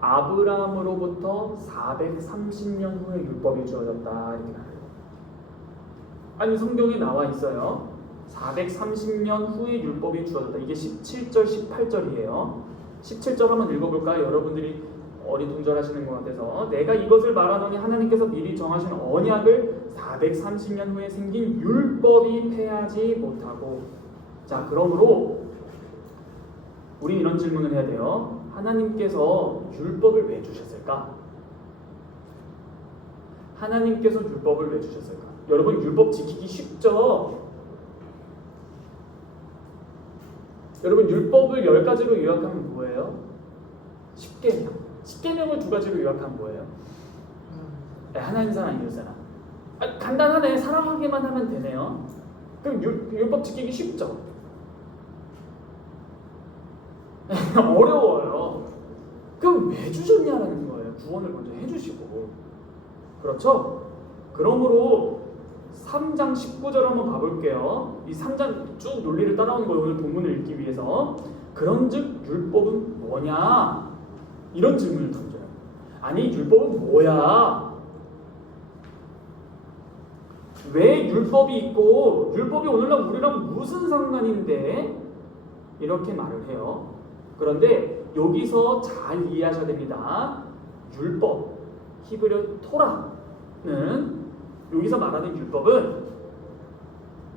아브라함으로부터 430년 후에 율법이 주어졌다 이렇게 말해요. 아니 성경에 나와 있어요. 430년 후에 율법이 주어졌다. 이게 17절, 18절이에요. 17절 한번 읽어볼까요? 여러분들이 어리둥절하시는 것 같아서 내가 이것을 말하노니 하나님께서 미리 정하신 언약을 430년 후에 생긴 율법이 패하지 못하고. 자, 그러므로 우린 이런 질문을 해야 돼요. 하나님께서 율법을 왜 주셨을까? 하나님께서 율법을 왜 주셨을까? 여러분 율법 지키기 쉽죠? 여러분 율법을 10가지로 요약하면 뭐예요? 10계명. 10계명을 2가지로 요약하면 뭐예요? 하나님 사랑, 이웃 사랑. 간단하네. 사랑하기만 하면 되네요. 그럼 율법 지키기 쉽죠? 어려워요. 그럼 왜 주셨냐라는 거예요. 구원을 먼저 해주시고. 그렇죠? 그러므로 3장 19절 한번 봐볼게요. 이 3장 쭉 논리를 따라오는 거예요. 오늘 본문을 읽기 위해서. 그런즉 율법은 뭐냐? 이런 질문을 던져요. 아니 율법은 뭐야? 왜 율법이 있고 율법이 오늘날 우리랑 무슨 상관인데? 이렇게 말을 해요. 그런데 여기서 잘 이해하셔야 됩니다. 율법, 히브리어 토라는 여기서 말하는 율법은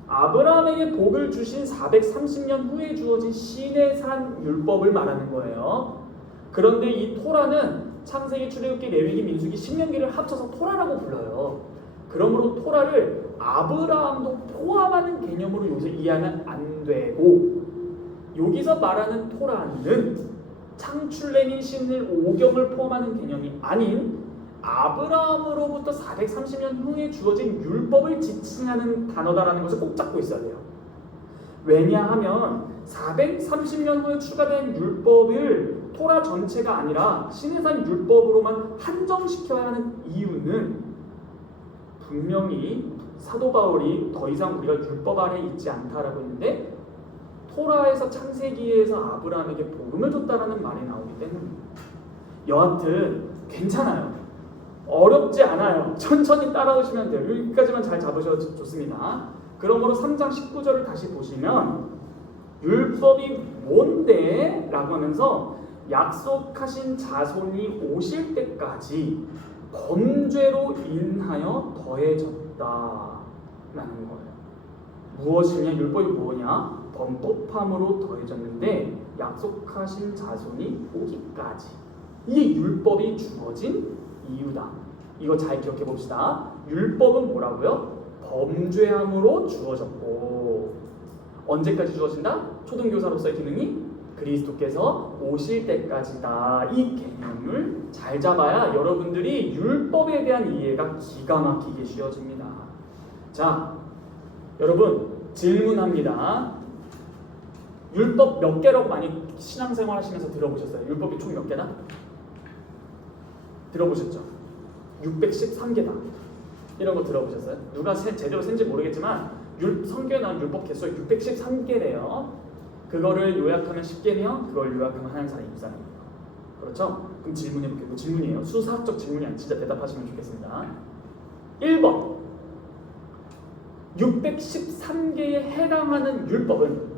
아브라함에게 복을 주신 430년 후에 주어진 시내산 율법을 말하는 거예요. 그런데 이 토라는 창세기, 출애굽기, 레위기, 민수기, 신명기를 합쳐서 토라라고 불러요. 그러므로 토라를 아브라함도 포함하는 개념으로 여기서 이해하면 안 되고, 여기서 말하는 토라는 창출내민 신을 오경을 포함하는 개념이 아닌 아브라함으로부터 430년 후에 주어진 율법을 지칭하는 단어다라는 것을 꼭 잡고 있어야 돼요. 왜냐하면 430년 후에 추가된 율법을 토라 전체가 아니라 시내산 율법으로만 한정시켜야 하는 이유는 분명히 사도 바울이 더 이상 우리가 율법 아래 있지 않다라고 했는데 토라에서 창세기에서 아브라함에게 복음을 줬다라는 말이 나오기 때문입니다. 여하튼 괜찮아요. 어렵지 않아요. 천천히 따라오시면 돼요. 여기까지만 잘 잡으셔도 좋습니다. 그러므로 3장 19절을 다시 보시면 율법이 뭔데? 라고 하면서 약속하신 자손이 오실 때까지 범죄로 인하여 더해졌다 라는 거예요. 무엇이냐? 율법이 뭐냐? 범법함으로 더해졌는데 약속하신 자손이 오기까지. 이게 율법이 주어진 이유다. 이거 잘 기억해 봅시다. 율법은 뭐라고요? 범죄함으로 주어졌고 언제까지 주어진다? 초등교사로서의 기능이 그리스도께서 오실 때까지다. 이 개념을 잘 잡아야 여러분들이 율법에 대한 이해가 기가 막히게 쉬워집니다. 자, 여러분 질문합니다. 율법 몇 개라고 많이 신앙생활 하시면서 들어보셨어요? 율법이 총 몇 개나? 들어보셨죠? 613개다. 이런 거 들어보셨어요? 누가 제대로 센지 모르겠지만 성경에 나온 율법 개수가 613개래요. 그거를 요약하면 10개며 그걸 요약하면 하나님 사랑, 이웃 사랑이에요. 그렇죠? 그럼 질문해볼게요. 뭐 질문이에요. 수사학적 질문이 아니라 진짜 대답하시면 좋겠습니다. 1번 613개에 해당하는 율법은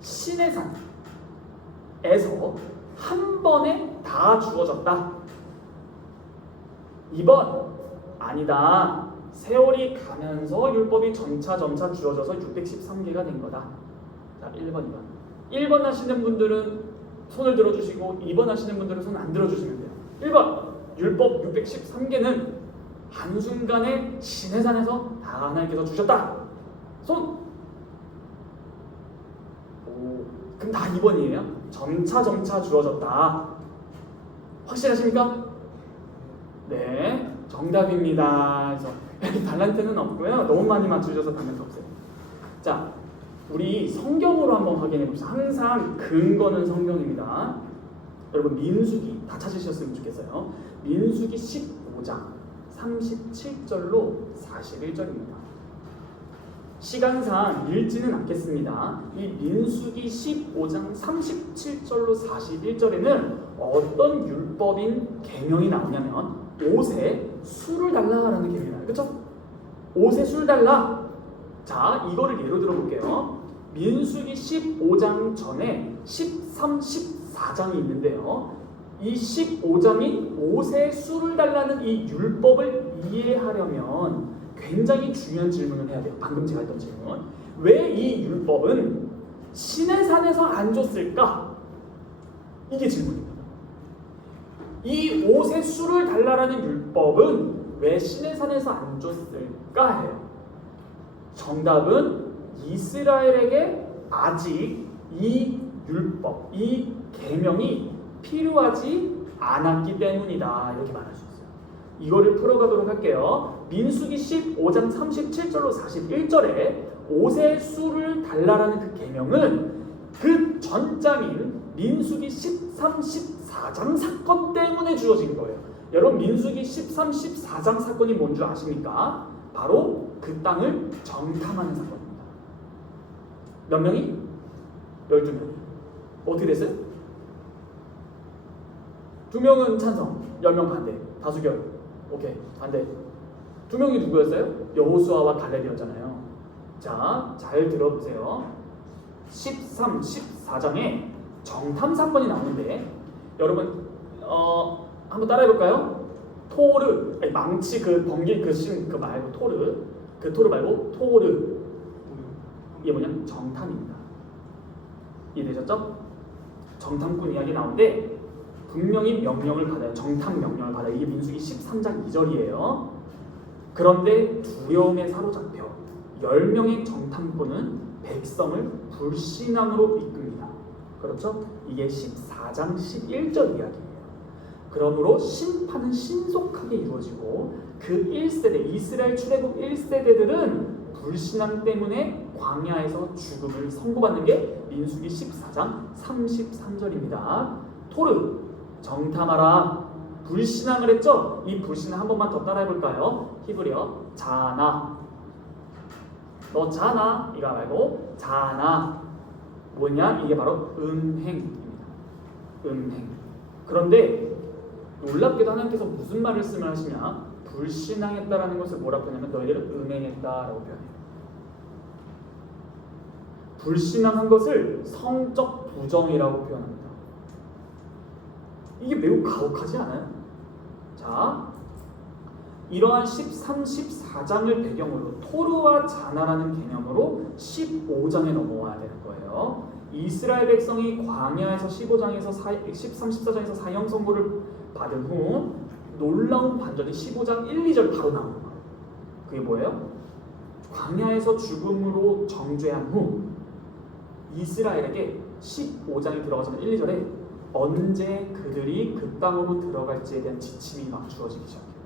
시내산에서 한 번에 다 주어졌다. 2번 아니다. 세월이 가면서 율법이 점차 주어져서 613개가 된 거다. 자, 1번, 2번. 1번 하시는 분들은 손을 들어주시고 2번 하시는 분들은 손 안 들어주시면 돼요. 1번 율법 613개는 한순간에 시내산에서 다 하나님께서 주셨다. 손. 오, 그럼 다 2번이에요. 점차 주어졌다. 확실하십니까? 네, 정답입니다. 그래서 달란트는 없고요. 너무 많이 맞추셔서 달란트 없어요. 자, 우리 성경으로 한번 확인해 봅시다. 항상 근거는 성경입니다. 여러분 민수기 다 찾으셨으면 좋겠어요. 민수기 15장 37절로 41절입니다. 시간상 읽지는 않겠습니다. 이 민수기 15장 37절로 41절에는 어떤 율법인 계명이 나오냐면 옷에 술을 달라라는 계명이 나와요. 그렇죠? 옷에 술 달라. 자, 이거를 예로 들어볼게요. 민수기 15장 전에 13, 14장이 있는데요. 이 15장이 옷에 술을 달라는 이 율법을 이해하려면 굉장히 중요한 질문을 해야 돼요. 방금 제가 했던 질문. 왜 이 율법은 시내산에서 안 줬을까? 이게 질문입니다. 이 옷에 술을 달라라는 율법은 왜 시내산에서 안 줬을까 해요. 정답은 이스라엘에게 아직 이 율법, 이 계명이 필요하지 않았기 때문이다. 이렇게 말할 수 있어요. 이거를 풀어가도록 할게요. 민수기 15장 37절로 41절에 옷에 술을 달라라는 그 계명은 그 전장인 민수기 13, 14장 사건 때문에 주어진 거예요. 여러분 민수기 13, 14장 사건이 뭔 줄 아십니까? 바로 그 땅을 정탐하는 사건입니다. 몇 명이? 12명. 어떻게 됐어요? 2명은 찬성, 10명 반대, 다수결. 오케이, 반대. 2명이 누구였어요? 여호수아와 갈렙이었잖아요. 자, 잘 들어보세요. 13, 14장에 정탐 사건이 나오는데 여러분 한번 따라해볼까요? 토르, 아니, 망치 그 번개 그 말고 토르, 그 토르 말고 토르. 이게 뭐냐면 정탐입니다. 이해되셨죠? 정탐꾼 이야기 나오는데 분명히 명령을 받아요. 정탐 명령을 받아요. 이게 민수기 13장 2절이에요. 그런데 두려움에 사로잡혀 10명의 정탐꾼은 백성을 불신앙으로 이끕니다. 그렇죠? 이게 14장 11절 이야기예요. 그러므로 심판은 신속하게 이루어지고 그 1세대, 이스라엘 출애굽 1세대들은 불신앙 때문에 광야에서 죽음을 선고받는 게 민수기 14장 33절입니다. 토르, 정탐하라. 불신앙을 했죠? 이 불신앙 한 번만 더 따라해볼까요? 히브리어 자나. 너 자나? 이거 말고 자나. 뭐냐? 이게 바로 음행입니다. 음행. 그런데 놀랍게도 하나님께서 무슨 말을 쓰면 하시냐? 불신앙했다라는 것을 뭐라 표현하면 너희들은 음행했다라고 표현해요. 불신앙한 것을 성적 부정이라고 표현합니다. 이게 매우 가혹하지 않아요? 자, 이러한 13, 14장을 배경으로 토르와 자나라는 개념으로 15장에 넘어와야 되는 거예요. 이스라엘 백성이 광야에서 15장에서 13, 14장에서 사형 선고를 받은 후 놀라운 반전이 15장 1, 2절 바로 나오는 거예요. 그게 뭐예요? 광야에서 죽음으로 정죄한 후 이스라엘에게 15장에 들어가서는 1, 2절에 언제 그들이 그 땅으로 들어갈지에 대한 지침이 막 주어지기 시작해요.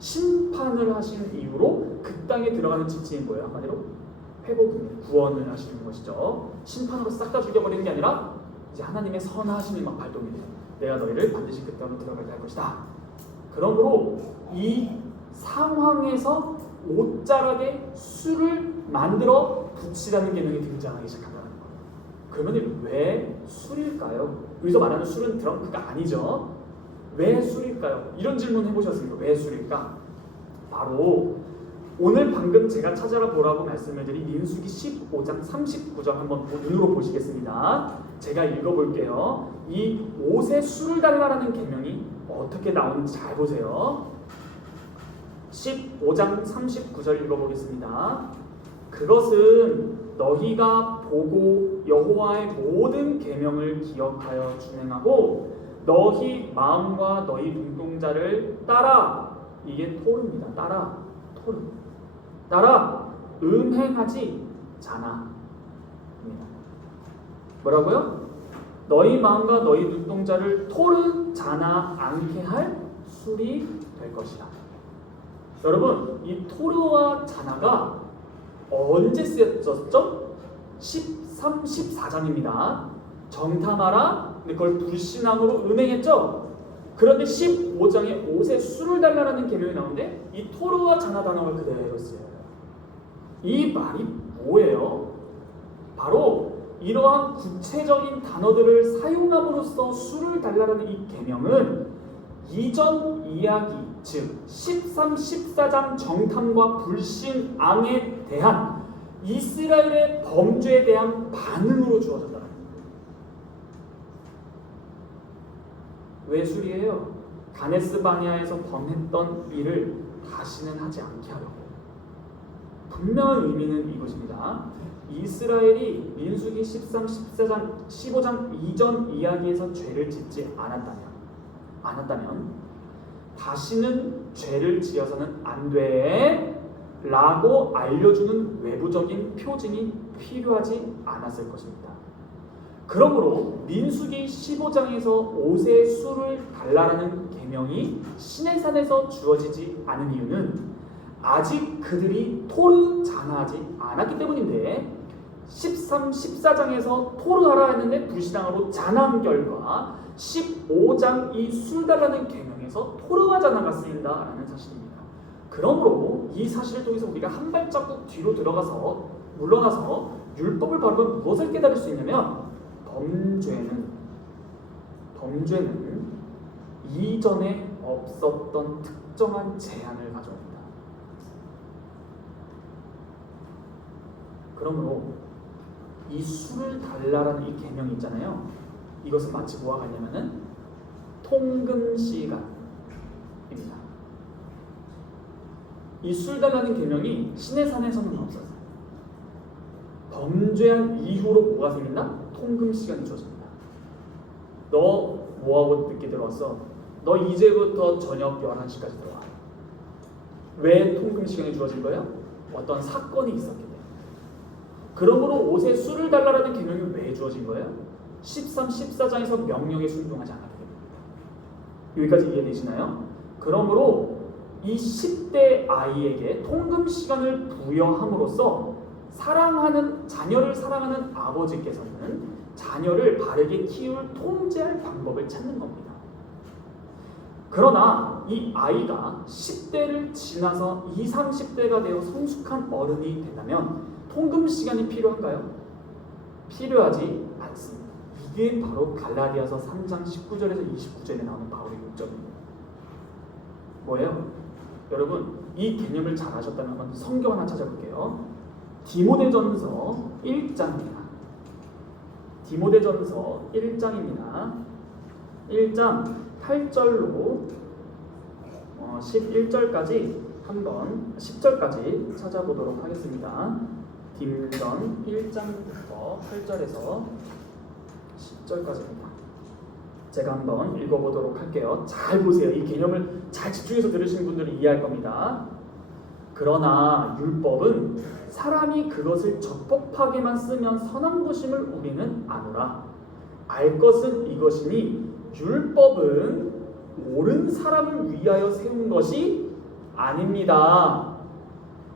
심판을 하신 이후로 그 땅에 들어가는 지침이 뭐예요? 한마디로 회복입니다. 구원을 하시는 것이죠. 심판으로 싹 다 죽여버리는 게 아니라 이제 하나님의 선하심이 막 발동이 돼요. 내가 너희를 반드시 그 땅으로 들어가게 할 것이다. 그러므로 이 상황에서 옷자락에 술을 만들어 붙이라는 개념이 등장하기 시작한다는 거예요. 그러면 왜 술일까요? 여기서 말하는 술은 드렁크가 아니죠. 왜 술일까요? 이런 질문 해보셨습니까? 왜 술일까? 바로 오늘 방금 제가 찾아라 보라고 말씀을 드린 민수기 15장 39절 한번 눈으로 보시겠습니다. 제가 읽어볼게요. 이 옷의 수를 달라라는 계명이 어떻게 나오는지 잘 보세요. 15장 39절 읽어보겠습니다. 그것은 너희가 보고 여호와의 모든 계명을 기억하여 준행하고 너희 마음과 너희 눈동자를 따라, 이게 토르입니다. 따라 음행하지 자나. 뭐라고요? 너희 마음과 너희 눈동자를 토르 자나 않게 할 술이 될 것이다. 여러분, 이 토르와 자나가 언제 쓰여졌죠? 13, 14장입니다. 정탐하라. 근데 그걸 불신앙으로 음행했죠. 그런데 15장에 옷에 술을 달라라는 계명이 나오는데 이 토르와 자나 단어가 그대로 쓰여요. 이 말이 뭐예요? 바로 이러한 구체적인 단어들을 사용함으로써 술을 달라라는 이 계명은 이전 이야기, 즉 13, 14장 정탐과 불신앙에 대한 이스라엘의 범죄에 대한 반응으로 주어졌다. 왜 술이에요? 가네스 바네아에서 범했던 일을 다시는 하지 않게 하려고. 분명한 의미는 이것입니다. 이스라엘이 민수기 13, 14장, 15장 이전 이야기에서 죄를 짓지 않았다면 다시는 죄를 지어서는 안 돼 라고 알려주는 외부적인 표징이 필요하지 않았을 것입니다. 그러므로 민수기 15장에서 옷의 수를 달라라는 계명이 시내산에서 주어지지 않은 이유는 아직 그들이 토르 자나하지 않았기 때문인데 13, 14장에서 토르하라 했는데 불신앙으로 자나한 결과 15장 이 술 달라는 계명에서 토르와 자나가 쓰인다라는 사실입니다. 그러므로 이 사실을 통해서 우리가 한 발자국 뒤로 물러나서 율법을 바르면 무엇을 깨달을 수 있냐면 범죄는 이전에 없었던 특정한 제한을 가져옵니다. 그러므로 이 술을 달라라는 이 계명이 있잖아요. 이것은 마치 뭐와 같냐면은 통금 시간입니다. 이 술 달라는 계명이 시내산에서는 없었어요. 범죄한 이후로 뭐가 생긴다? 통금 시간이 주어집니다. 너 뭐하고 늦게 들어왔어? 너 이제부터 저녁 11시까지 들어와. 왜 통금 시간이 주어진 거예요? 어떤 사건이 있었기 때문에. 그러므로 옷에 술을 달라라는 계명이 왜 주어진 거예요? 13, 14장에서 명령에 순종하지 않았기 때문입니다. 여기까지 이해되시나요? 그러므로 이 10대 아이에게 통금 시간을 부여함으로써 자녀를 사랑하는 아버지께서는 자녀를 바르게 키울 통제할 방법을 찾는 겁니다. 그러나 이 아이가 10대를 지나서 20, 30대가 되어 성숙한 어른이 된다면 통금 시간이 필요한가요? 필요하지 않습니다. 이게 바로 갈라디아서 3장 19절에서 29절에 나오는 바울의 목적입니다. 뭐예요? 여러분, 이 개념을 잘 아셨다면 한번 성경 하나 찾아볼게요. 디모데전서 1장입니다. 디모데전서 1장입니다. 1장 8절로 11절까지 한번 10절까지 찾아보도록 하겠습니다. 디모데전 1장부터 8절에서 10절까지입니다. 제가 한번 읽어보도록 할게요. 잘 보세요. 이 개념을 잘 집중해서 들으시는 분들은 이해할 겁니다. 그러나 율법은 사람이 그것을 적법하게만 쓰면 선한 것임을 우리는 아노라. 알 것은 이것이니 율법은 옳은 사람을 위하여 세운 것이 아닙니다.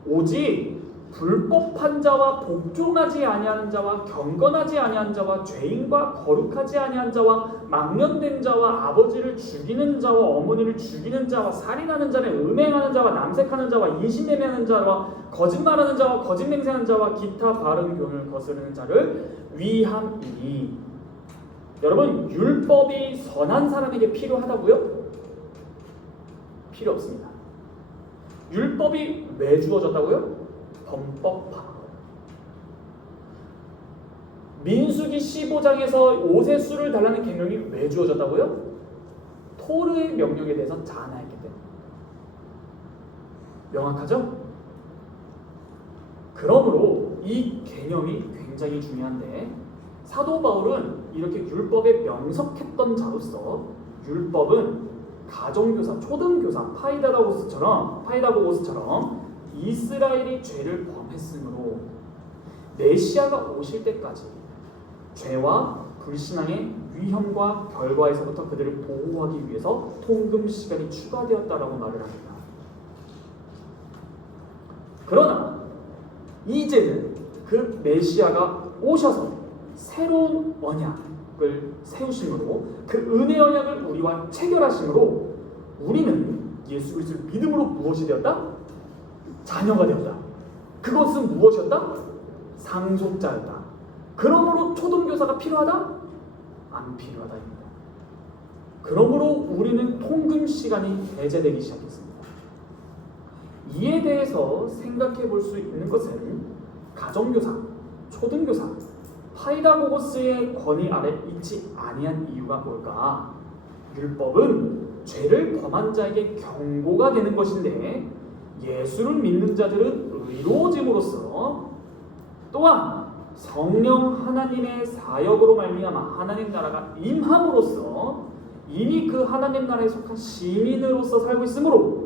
오직 불법한 자와 복종하지 아니하는 자와 경건하지 아니한 자와 죄인과 거룩하지 아니한 자와 망령된 자와 아버지를 죽이는 자와 어머니를 죽이는 자와 살인하는 자를 음행하는 자와 남색하는 자와 인신매매하는 자와 거짓말하는 자와 거짓맹세하는 자와 기타 바른 교훈을 거스르는 자를 위함이니. 여러분, 율법이 선한 사람에게 필요하다고요? 필요 없습니다. 율법이 왜 주어졌다고요? 범법하고 민수기 15장에서 옷의 수를 달라는 계명이 왜 주어졌다고요? 토르의 명령에 대해서 자나했기 때문에. 명확하죠? 그러므로 이 개념이 굉장히 중요한데 사도 바울은 이렇게 율법에 명석했던 자로서 율법은 가정교사, 초등교사, 파이다고고스처럼 이스라엘이 죄를 범했으므로 메시아가 오실 때까지 죄와 불신앙의 위험과 결과에서부터 그들을 보호하기 위해서 통금 시간이 추가되었다라고 말을 합니다. 그러나 이제는 그 메시아가 오셔서 새로운 언약을 세우심으로 그 은혜 언약을 우리와 체결하심으로 우리는 예수 그리스도를 믿음으로 무엇이 되었다? 자녀가 되었다. 그것은 무엇이었다? 상속자였다. 그러므로 초등교사가 필요하다? 안 필요하다입니다. 그러므로 우리는 통금 시간이 배제되기 시작했습니다. 이에 대해서 생각해 볼 수 있는 것은 가정교사, 초등교사, 파이다고고스의 권위 아래 있지 아니한 이유가 뭘까? 율법은 죄를 범한 자에게 경고가 되는 것인데 예수를 믿는 자들은 의로워짐으로써 또한 성령 하나님의 사역으로 말미암아 하나님 나라가 임함으로써 이미 그 하나님 나라에 속한 시민으로서 살고 있으므로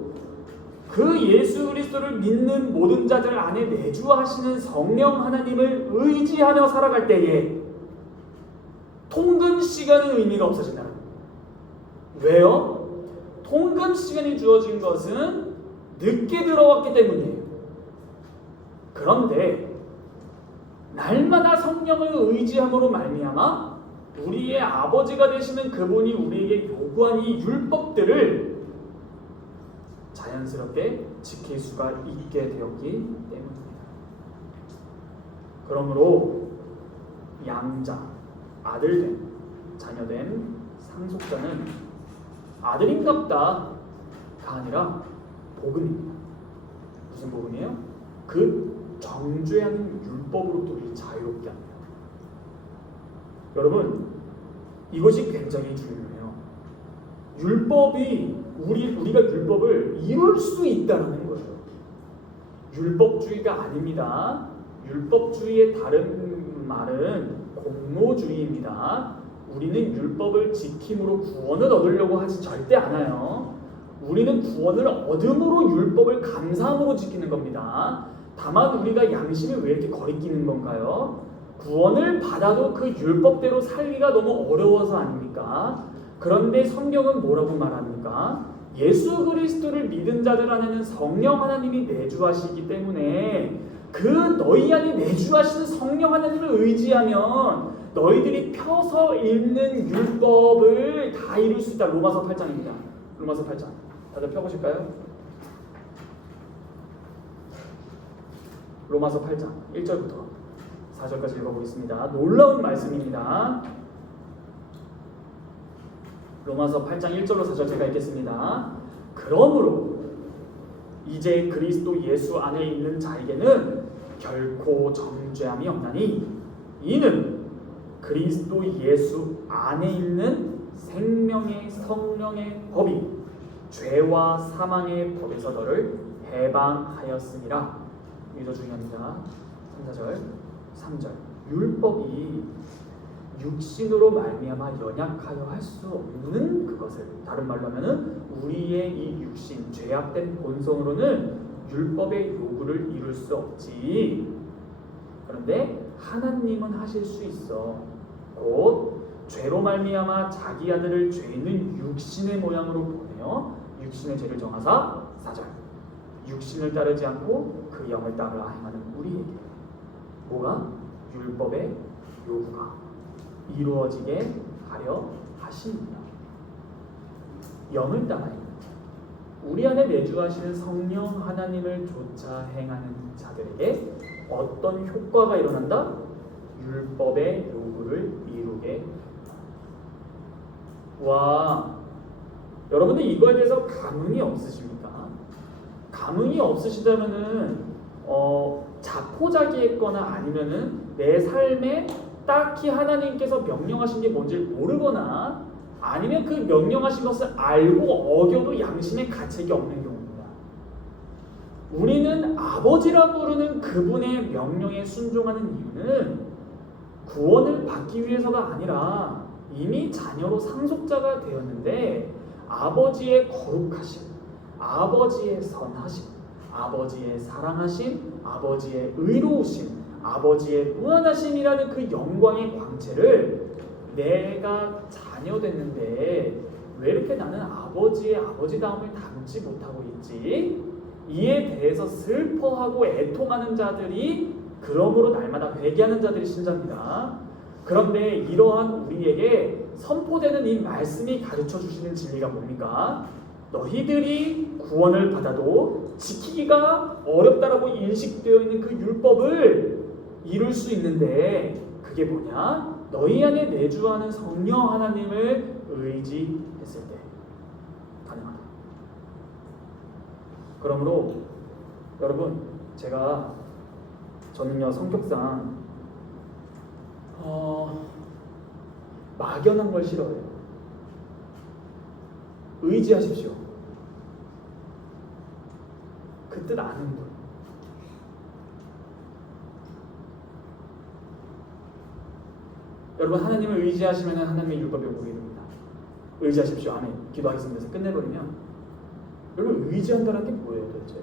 그 예수 그리스도를 믿는 모든 자들 안에 내주하시는 성령 하나님을 의지하며 살아갈 때에 통금 시간의 의미가 없어진다. 왜요? 통금 시간이 주어진 것은 늦게 들어왔기 때문이에요. 그런데 날마다 성령을 의지함으로 말미암아 우리의 아버지가 되시는 그분이 우리에게 요구한 이 율법들을 자연스럽게 지킬 수가 있게 되었기 때문입니다. 그러므로 양자, 아들된, 자녀된 상속자는 아들인갑다가 아니라 복음입니다. 무슨 복음이에요? 그 정죄하는 율법으로부터 우리 자유롭게 합니다. 여러분, 이것이 굉장히 중요해요. 율법이 우리가 율법을 이룰 수 있다는 거예요. 율법주의가 아닙니다. 율법주의의 다른 말은 공로주의입니다. 우리는 율법을 지킴으로 구원을 얻으려고 하지 절대 않아요. 우리는 구원을 얻음으로 율법을 감사함으로 지키는 겁니다. 다만 우리가 양심이 왜 이렇게 거리끼는 건가요? 구원을 받아도 그 율법대로 살기가 너무 어려워서 아닙니까? 그런데 성경은 뭐라고 말합니까? 예수 그리스도를 믿은 자들 안에는 성령 하나님이 내주하시기 때문에 그 너희 안에 내주하시는 성령 하나님을 의지하면 너희들이 펴서 읽는 율법을 다 이룰 수 있다. 로마서 8장입니다. 로마서 8장. 다들 펴보실까요? 로마서 8장 1절부터 4절까지 읽어보겠습니다. 놀라운 말씀입니다. 로마서 8장 1절로 4절 제가 읽겠습니다. 그러므로 이제 그리스도 예수 안에 있는 자에게는 결코 정죄함이 없나니 이는 그리스도 예수 안에 있는 생명의 성령의 법이 죄와 사망의 법에서 너를 해방하였으니라. 이게 더 중요합니다. 3, 4절 3절 율법이 육신으로 말미암아 연약하여 할 수 없는 그것을, 다른 말로 하면은 우리의 이 육신 죄악된 본성으로는 율법의 요구를 이룰 수 없지. 그런데 하나님은 하실 수 있어. 곧 죄로 말미암아 자기 아들을 죄 있는 육신의 모양으로 보내어 육신의 죄를 정하사 4절 육신을 따르지 않고 그 영을 따라 행하는 우리에게 뭐가? 율법의 요구가 이루어지게 하려 하십니다. 영을 따라 우리 안에 내주하시는 성령 하나님을 쫓아 행하는 자들에게 어떤 효과가 일어난다? 율법의 요구를 이루게. 와, 여러분들 이거에 대해서 감흥이 없으십니까? 감흥이 없으시다면은 자포자기했거나 아니면은 내 삶에 딱히 하나님께서 명령하신 게 뭔지 모르거나 아니면 그 명령하신 것을 알고 어겨도 양심에 가책이 없는 경우입니다. 우리는 아버지라 부르는 그분의 명령에 순종하는 이유는 구원을 받기 위해서가 아니라 이미 자녀로 상속자가 되었는데 아버지의 거룩하심, 아버지의 선하심, 아버지의 사랑하심, 아버지의 의로우심, 아버지의 무한하심이라는 그 영광의 광채를 내가 자녀 됐는데 왜 이렇게 나는 아버지의 아버지다움을 담지 못하고 있지? 이에 대해서 슬퍼하고 애통하는 자들이 그러므로 날마다 회개하는 자들이 신자입니다. 그런데 이러한 우리에게 선포되는 이 말씀이 가르쳐 주시는 진리가 뭡니까? 너희들이 구원을 받아도 지키기가 어렵다라고 인식되어 있는 그 율법을 이룰 수 있는데 그게 뭐냐? 너희 안에 내주하는 성령 하나님을 의지했을 때 가능하다. 그러므로 여러분 저는요 성격상 막연한 걸 싫어해요. 의지하십시오. 그 뜻 아는 분. 여러분 하나님을 의지하시면 하나님의 율법이 오게 됩니다. 의지하십시오. 아멘. 기도하겠습니다. 해서 끝내버리면 여러분 의지한다는 게 뭐예요 도대체?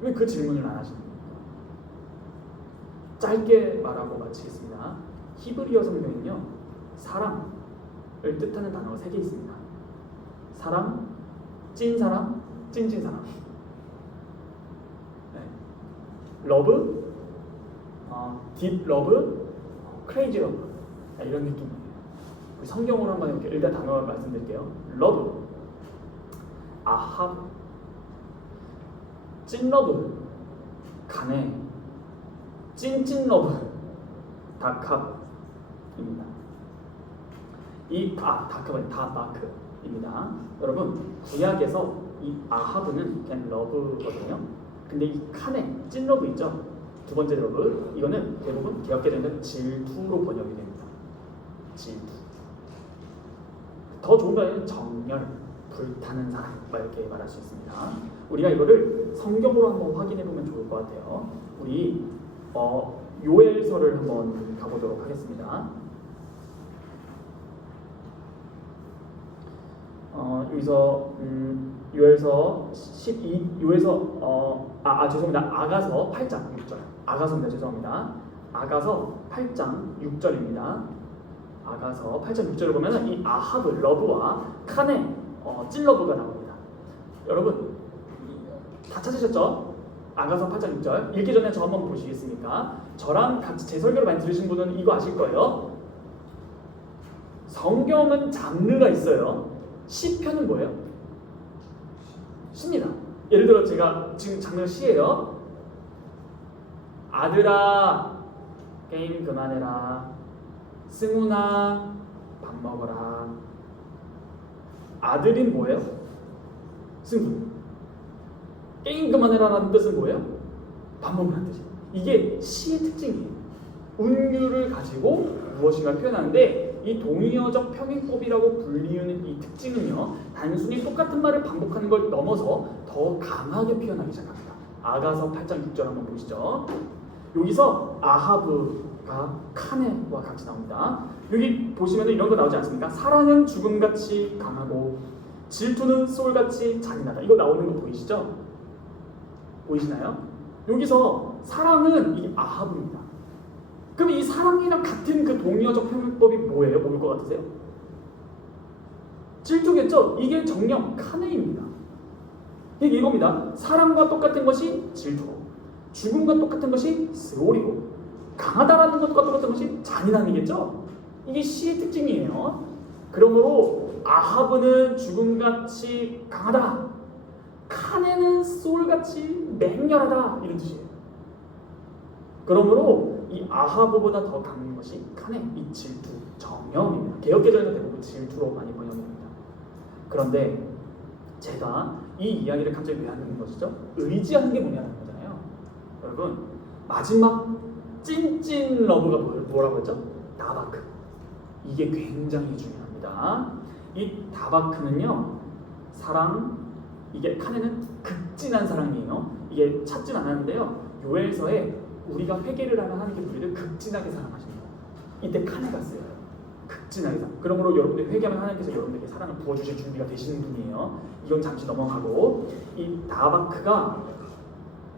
왜 그 질문을 안 하시는 겁니까? 짧게 말하고 마치겠습니다. 히브리어 성경은요 사랑을 뜻하는 단어가 3개 있습니다. 사랑, 찐사랑, 찐찐사랑. 네. 러브, 딥 러브, 크레이지 러브. 이런 느낌이에요. 성경으로 한번 이렇게 일단 단어 말씀드릴게요. 러브, 아합, 찐 러브, 가네, 찐찐 러브, 다캅입니다. 다캅은 다마크입니다. 여러분 구약에서 이 아하브는 그냥 러브거든요. 근데 이 카네, 찐 러브 있죠? 두 번째 러브, 이거는 대부분 개역개정된 질투로 번역이 됩니다. 질투. 더 좋은 거는 정열, 불타는 사랑, 이렇게 말할 수 있습니다. 우리가 이거를 성경으로 한번 확인해 보면 좋을 것 같아요. 우리 요엘서를 한번 가보도록 하겠습니다. 여기서 요엘서 12 아가서 8장 6절. 아가서입니다. 죄송합니다. 아가서 8장 6절입니다. 아가서 8장 6절을 보면 이 아합 러브와 칸의 찐러브가 나옵니다. 여러분 다 찾으셨죠? 아가서 8장 6절 읽기 전에 저 한번 보시겠습니까? 저랑 같이 제 설교를 많이 들으신 분은 이거 아실 거예요. 성경은 장르가 있어요. 시편은 뭐예요? 시입니다. 예를 들어 제가 지금 장르 시예요. 아들아 게임 그만해라. 승훈아 밥 먹어라. 아들인 뭐예요? 승훈. 게임 그만해라라는 뜻은 뭐예요? 밥 먹으라는 뜻이에요. 이게 시의 특징이에요. 운율을 가지고 무엇인가 표현하는데 이 동의어적 평행법이라고 불리우는 이 특징은요 단순히 똑같은 말을 반복하는 걸 넘어서 더 강하게 표현하기 시작합니다. 아가서 8장 6절 한번 보시죠. 여기서 아하브가 카네와 같이 나옵니다. 여기 보시면 이런 거 나오지 않습니까? 사랑은 죽음같이 강하고 질투는 소울같이 잔인하다. 이거 나오는 거 보이시죠? 보이시나요? 여기서 사랑은 이 아하브입니다. 그럼 이 사랑이랑 같은 그 동의어적 표현법이 뭐예요? 뭘 것 같으세요? 질투겠죠? 이게 정령 카네입니다. 이게 이겁니다. 사랑과 똑같은 것이 질투고 죽음과 똑같은 것이 스올이고 강하다라는 것과 똑같은 것이 잔인함이겠죠? 이게 시의 특징이에요. 그러므로 아하브는 죽음같이 강하다. 카네는 소울같이 맹렬하다. 이런 뜻이에요. 그러므로 이 아하브보다 더 강한 것이 카네, 이 질투, 정형입니다. 개역개정에서 대부분 질투로 많이 번역됩니다. 그런데 제가 이 이야기를 갑자기 왜 하는 것이죠? 의지하는 게 뭐냐는 거잖아요. 여러분 마지막 찐찐 러브가 뭐라고 했죠? 다바크. 이게 굉장히 중요합니다. 이 다바크는요, 사랑, 이게 칸에는 극진한 사랑이에요. 이게 찾진 않았는데요, 요엘서에 우리가 회개를 하면 하나님께 우리를 극진하게 사랑하십니다. 이때 칸에가 쓰여요. 극진하게 사랑. 그러므로 여러분들이 회개하면 하나님께서 여러분들에게 사랑을 부어주실 준비가 되시는 분이에요. 이건 잠시 넘어가고, 이 다바크가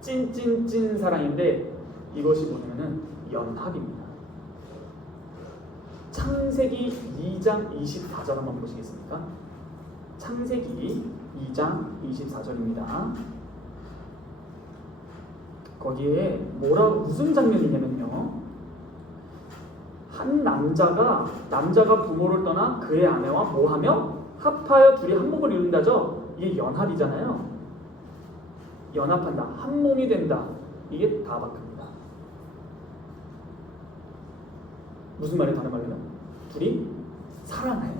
찐찐찐 사랑인데 이것이 뭐냐면은 연합입니다. 창세기 2장 24절 한번 보시겠습니까? 창세기 2장 24절입니다. 거기에 무슨 장면이냐면요, 한 남자가 부모를 떠나 그의 아내와 뭐하며 합하여 둘이 한 몸을 이룬다죠. 이게 연합이잖아요. 연합한다, 한 몸이 된다. 이게 다바크입니다. 무슨 말이에요? 다른 말로는 둘이 사랑해요.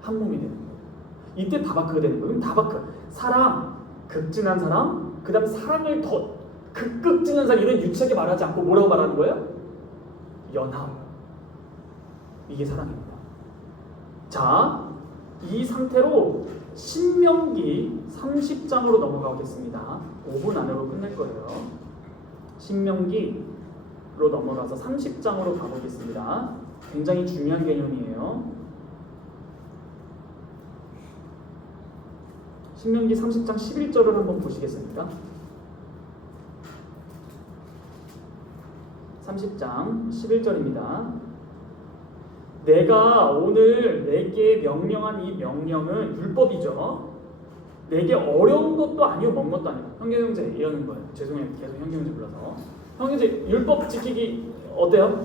한 몸이 되는 거예요. 이때 다바크가 되는 거예요. 그럼 다바크, 사랑, 극진한 사랑, 그 다음 사랑을 더 극진한 사랑, 이런 유치하게 말하지 않고 뭐라고 말하는 거예요? 연합. 이게 사랑입니다. 자, 이 상태로 신명기 30장으로 넘어가겠습니다. 5분 안으로 끝낼 거예요. 신명기로 넘어가서 30장으로 가보겠습니다. 굉장히 중요한 개념이에요. 신명기 30장 11절을 한번 보시겠습니까? 30장 11절입니다. 내가 오늘 내게 명령한 이 명령은 율법이죠. 내게 어려운 것도 아니요 먼 것도 아니고. 형제 이러는 거예요. 죄송해요. 계속 형제 불러서. 형제 율법 지키기 어때요?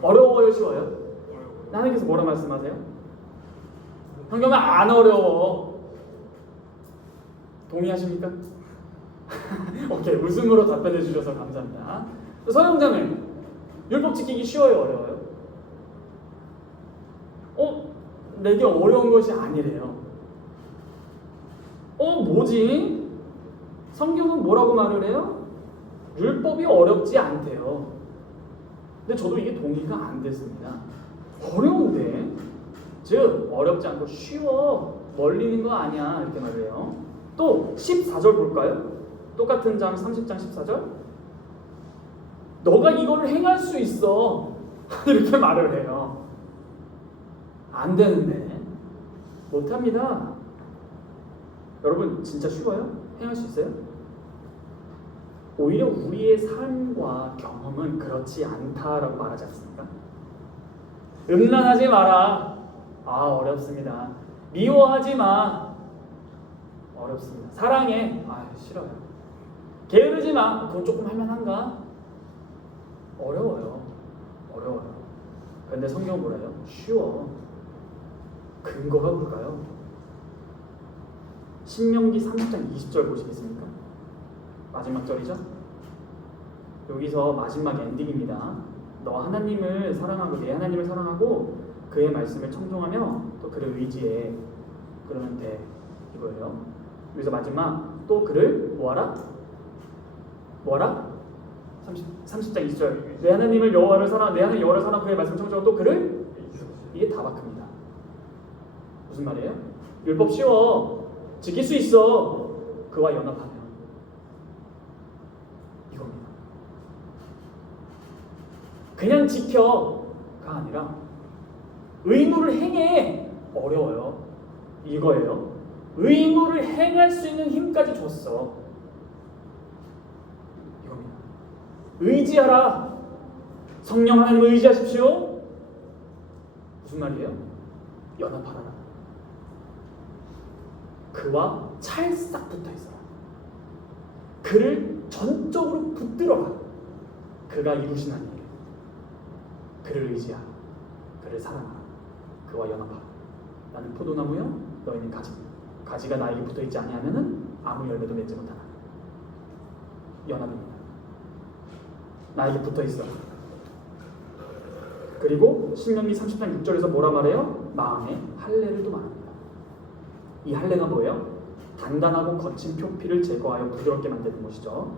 어려워요? 쉬워요? 하나님께서 뭐라 말씀하세요? 형경아 안 어려워. 동의하십니까? 오케이, 웃음으로 답변해 주셔서 감사합니다. 서영자는 율법 지키기 쉬워요? 어려워요? 내게 어려운 것이 아니래요. 뭐지? 성경은 뭐라고 말을 해요? 율법이 어렵지 않대요. 근데 저도 이게 동의가 안 됐습니다. 어려운데, 즉 어렵지 않고 쉬워, 멀리는 거 아니야, 이렇게 말을 해요. 또 14절 볼까요? 똑같은 장 30장 14절. 너가 이거를 행할 수 있어, 이렇게 말을 해요. 안 되는데, 못합니다. 여러분 진짜 쉬워요? 행할 수 있어요? 오히려 우리의 삶과 경험은 그렇지 않다라고 말하지 않습니까? 음란하지 마라. 어렵습니다. 미워하지 마. 어렵습니다. 사랑해. 싫어요. 게으르지 마. 그건 조금 할만한가? 어려워요. 그런데 성경은 뭐래요? 쉬워. 근거가 뭘까요? 신명기 30장 20절 보시겠습니까? 마지막 절이죠? 여기서 마지막 엔딩입니다. 너 하나님을 사랑하고 내 하나님을 사랑하고 그의 말씀을 청종하며 또 그를 의지해. 그러면 돼. 이거예요. 여기서 마지막 또 그를 뭐하라? 30장 20절. 내 하나님을 여호와를 사랑, 내 하나님 여호와를 사랑 그의 말씀을 청종하고 또 그를, 이게 다바크입니다. 무슨 말이에요? 율법 쉬워. 지킬 수 있어. 그와 연합하면. 이겁니다. 그냥 지켜가 아니라 의무를 행해. 어려워요. 이거예요. 의무를 행할 수 있는 힘까지 줬어. 이겁니다. 의지하라. 성령 하나님을 의지하십시오. 무슨 말이에요? 연합하라. 그와 찰싹 붙어있어라. 그를 전적으로 붙들어라. 그가 이루신 한 일. 그를 의지하라. 그를 사랑하라. 그와 연합하라. 나는 포도나무요, 너희는 가지가 나에게 붙어있지 아니하면은 아무 열매도 맺지 못하나. 연합입니다. 나에게 붙어있어. 그리고 신명기 30장 6절에서 뭐라 말해요? 마음에 할례를 또 말합니다. 이 할례가 뭐예요? 단단하고 거친 표피를 제거하여 부드럽게 만드는 것이죠.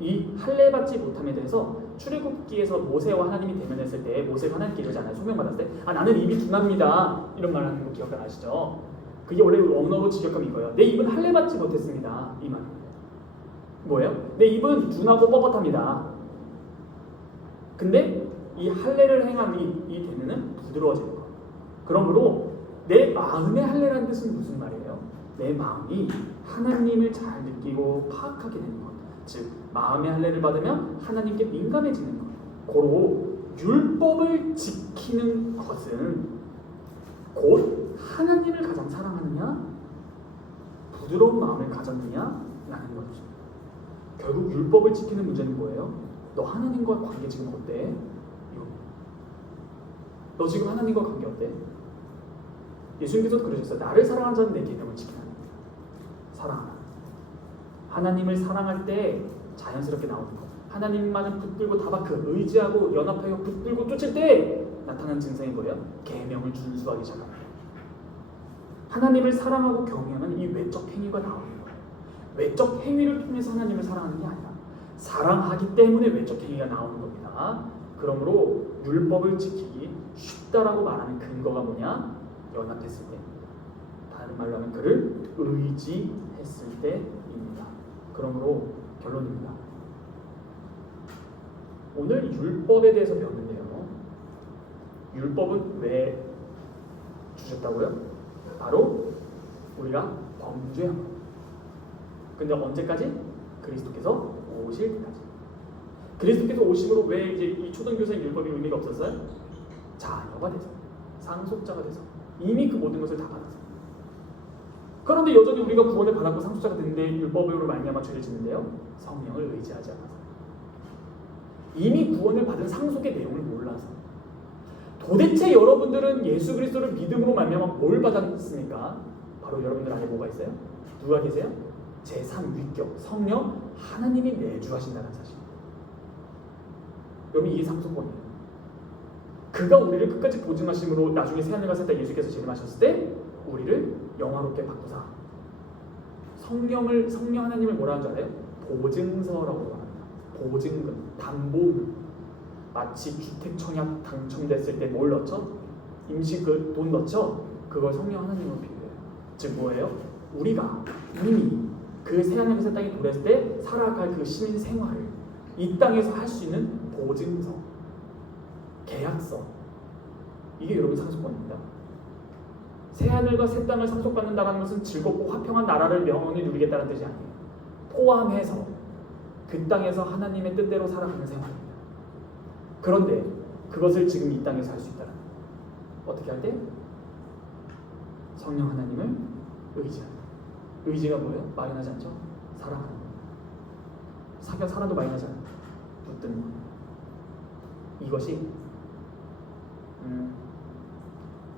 이 할례받지 못함에 대해서 출애굽기에서 모세와 하나님이 대면했을 때 모세가 하나님께 이러지 않아요? 소명받았을 때 나는 입이 둔합니다 이런 말 하는 거 기억나시죠? 그게 원래 언어로 직역하면 이거예요. 내 입은 할례받지 못했습니다. 이 말. 뭐예요? 내 입은 둔하고 뻣뻣합니다. 근데 이 할례를 행한 이 대면은 부드러워지는 거예요. 그러므로 내 마음의 할례라는 뜻은 무슨 말이에요? 내 마음이 하나님을 잘 느끼고 파악하게 되는 것. 즉 마음의 할례를 받으면 하나님께 민감해지는 것. 고로 율법을 지키는 것은 곧 하나님을 가장 사랑하느냐 부드러운 마음을 가졌느냐 라는 거죠. 결국 율법을 지키는 문제는 뭐예요? 너 하나님과 관계 지금 어때? 너 지금 하나님과 관계 어때? 예수님께서도 그러셨어요. 나를 사랑하는 자는 내 계명을 지키라. 사랑하라. 하나님을 사랑할 때 자연스럽게 나오는 것. 하나님만은 붙들고 다바크 의지하고 연합하여 붙들고 쫓을 때 나타나는 증상이 뭐예요? 계명을 준수하기 시작합니다. 하나님을 사랑하고 경외하는 이 외적 행위가 나오는 거예요. 외적 행위를 통해서 하나님을 사랑하는 게 아니라 사랑하기 때문에 외적 행위가 나오는 겁니다. 그러므로 율법을 지키기 쉽다라고 말하는 근거가 뭐냐? 연합했을 때. 다른 말로 하면 그를 의지했을 때입니다. 그러므로 결론입니다. 오늘 율법에 대해서 배웠는데요. 율법은 왜 주셨다고요? 바로 우리가 범죄한 것. 근데 언제까지? 그리스도께서 오실 때까지. 그리스도께서 오심으로 왜 이제 이 초등교사의 율법이 의미가 없었어요? 자녀가 돼서, 상속자가 돼서 이미 그 모든 것을 다 받았어요. 그런데 여전히 우리가 구원을 받았고 상속자가 됐는데 율법으로 말미암아 죄를 짓는데요. 성령을 의지하지 않아서. 이미 구원을 받은 상속의 내용을 몰라서. 도대체 여러분들은 예수 그리스도를 믿음으로 말미암아 뭘 받았습니까? 바로 여러분들 안에 뭐가 있어요? 누가 계세요? 제3위격 성령 하나님이 내주하신다는 사실. 여러분 이게 상속권이에요. 그가 우리를 끝까지 보증하심으로 나중에 새하늘과 새 땅 예수께서 재림하셨을 때 우리를 영화롭게 바꾸사 성령 하나님을 뭐라 하는 줄 알아요? 보증서라고 말합니다. 보증금, 담보금. 마치 주택 청약 당첨됐을 때 뭘 넣죠? 임시 그 돈 넣죠? 그걸 성령 하나님으로 비교해요. 즉 뭐예요? 우리가 이미 그 새하늘과 새 땅이 도래했을 때 살아갈 그 시민 생활을 이 땅에서 할 수 있는 보증서, 계약서. 이게 여러분 상속권입니다. 새하늘과 새 땅을 상속받는다는 것은 즐겁고 화평한 나라를 영원히 누리겠다는 뜻이 아니에요. 포함해서 그 땅에서 하나님의 뜻대로 살아가는 생활입니다. 그런데 그것을 지금 이 땅에서 할 수 있다는 어떻게 할 때? 성령 하나님을 의지한다. 의지가 뭐예요? 막연하지 않죠? 사랑하는 거. 사랑도 막연하지 않아요. 붙드는 거. 이것이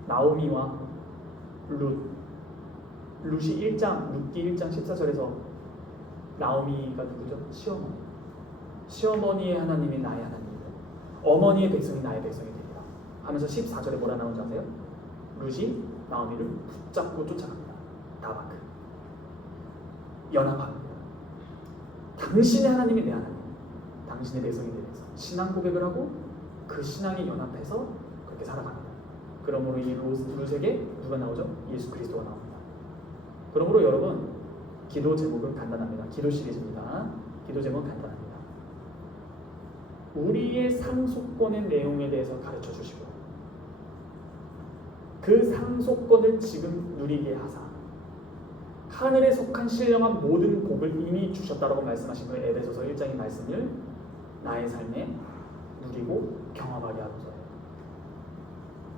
나오미와 룻이 1장, 룻기 1장 14절에서 나오미가 누구죠? 시어머니. 시어머니의 하나님이 나의 하나님이고 어머니의 백성이 나의 백성이 되리라 하면서 14절에 뭐라 나오는지 아세요? 룻이 나오미를 붙잡고 쫓아갑니다. 다바크. 연합합니다. 당신의 하나님이 내 하나님, 당신의 백성이 되면서 신앙 고백을 하고 그 신앙에 연합해서 그렇게 살아갑니다. 그러므로 이 룻에게 누가 나오죠? 예수 그리스도가 나옵니다. 그러므로 여러분 기도 제목은 간단합니다. 기도 시리즈입니다. 기도 제목은 간단합니다. 우리의 상속권의 내용에 대해서 가르쳐 주시고 그 상속권을 지금 누리게 하사 하늘에 속한 신령한 모든 복을 이미 주셨다라고 말씀하신 그 에베소서 1장의 말씀을 나의 삶에 누리고 경험하게 하소서.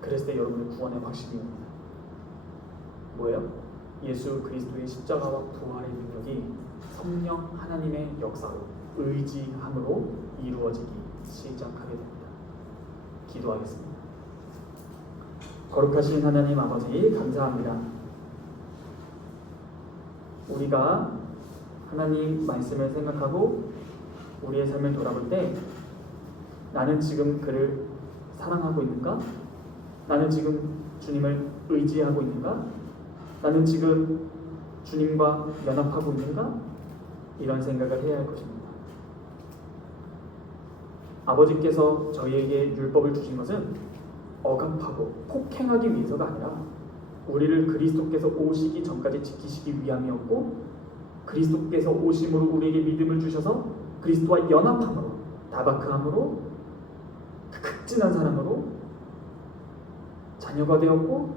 그랬을 때 여러분의 구원의 확신이 옵니다. 뭐예요? 예수 그리스도의 십자가와 부활의 능력이 성령 하나님의 역사로 의지함으로 이루어지기 시작하게 됩니다. 기도하겠습니다. 거룩하신 하나님 아버지 감사합니다. 우리가 하나님 말씀을 생각하고 우리의 삶을 돌아볼 때 나는 지금 그를 사랑하고 있는가? 나는 지금 주님을 의지하고 있는가? 나는 지금 주님과 연합하고 있는가? 이런 생각을 해야 할 것입니다. 아버지께서 저희에게 율법을 주신 것은 억압하고 폭행하기 위해서가 아니라 우리를 그리스도께서 오시기 전까지 지키시기 위함이었고, 그리스도께서 오심으로 우리에게 믿음을 주셔서 그리스도와 연합함으로, 다바크함으로, 그 극진한 사랑으로 자녀가 되었고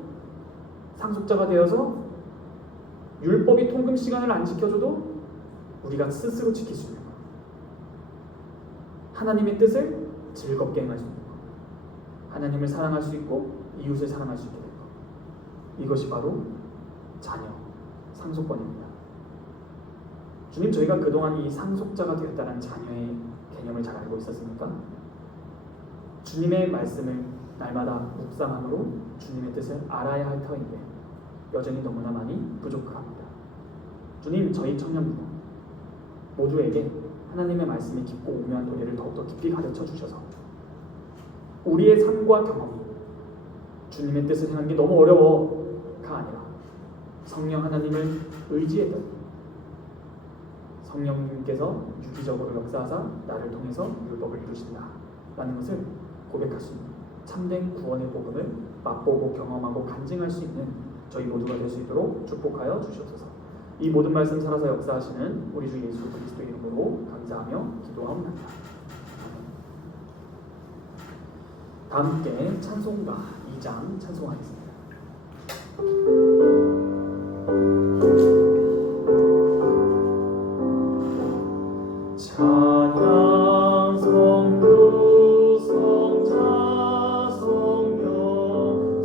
상속자가 되어서 율법이 통금 시간을 안 지켜줘도 우리가 스스로 지킬 수 있는 것, 하나님의 뜻을 즐겁게 행할 수 있는 것, 하나님을 사랑할 수 있고 이웃을 사랑할 수 있게 될 것, 이것이 바로 자녀, 상속권입니다. 주님, 저희가 그동안 이 상속자가 되었다는 자녀의 개념을 잘 알고 있었습니까? 주님의 말씀을 날마다 묵상함으로 주님의 뜻을 알아야 할 터인데 여전히 너무나 많이 부족합니다. 주님, 저희 청년부 모두에게 하나님의 말씀이 깊고 오묘한 도리를 더욱더 깊이 가르쳐 주셔서 우리의 삶과 경험이 주님의 뜻을 행하는 게 너무 어려워가 아니라 성령 하나님을 의지했던 성령님께서 유기적으로 역사하사 나를 통해서 율법을 이루신다 라는 것을 고백할 수 있는 참된 구원의 복음을 맛보고 경험하고 간증할 수 있는 저희 모두가 될 수 있도록 축복하여 주시옵소서. 이 모든 말씀 살아서 역사하시는 우리 주 예수 그리스도 이름으로 감사하며 기도하옵나이다. 다 함께 찬송가 2장 찬송하겠습니다. 찬양 성부 성자 성령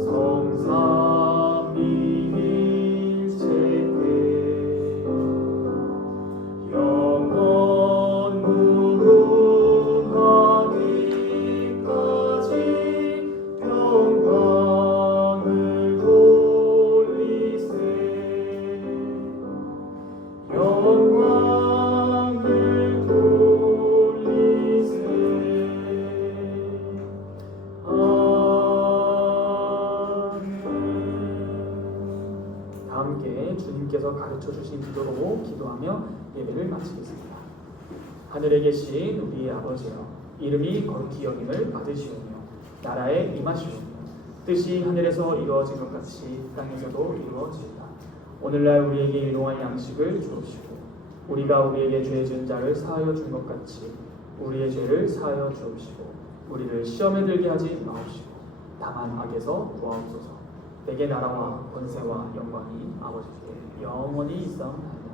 성삼위일체대 영원 무궁하기까지 영광을 돌리세 영광을 돌리세. 아멘. 다 함께 주님께서 가르쳐 주신 기도로 기도하며 예배를 마치겠습니다. 하늘에 계신 우리의 아버지여, 이름이 거룩히 여김을 받으시오며 나라에 임하시오며 뜻이 하늘에서 이루어진 것 같이 땅에서도 이루어지리다. 오늘날 우리에게 일용할 양식을 주옵시고 우리가 우리에게 죄 지은 자를 사하여 준 것 같이 우리의 죄를 사하여 주옵시고 우리를 시험에 들게 하지 마옵시고 다만 악에서 구하옵소서. 내게 나라와 권세와 영광이 아버지께 영원히 있사옵나이다.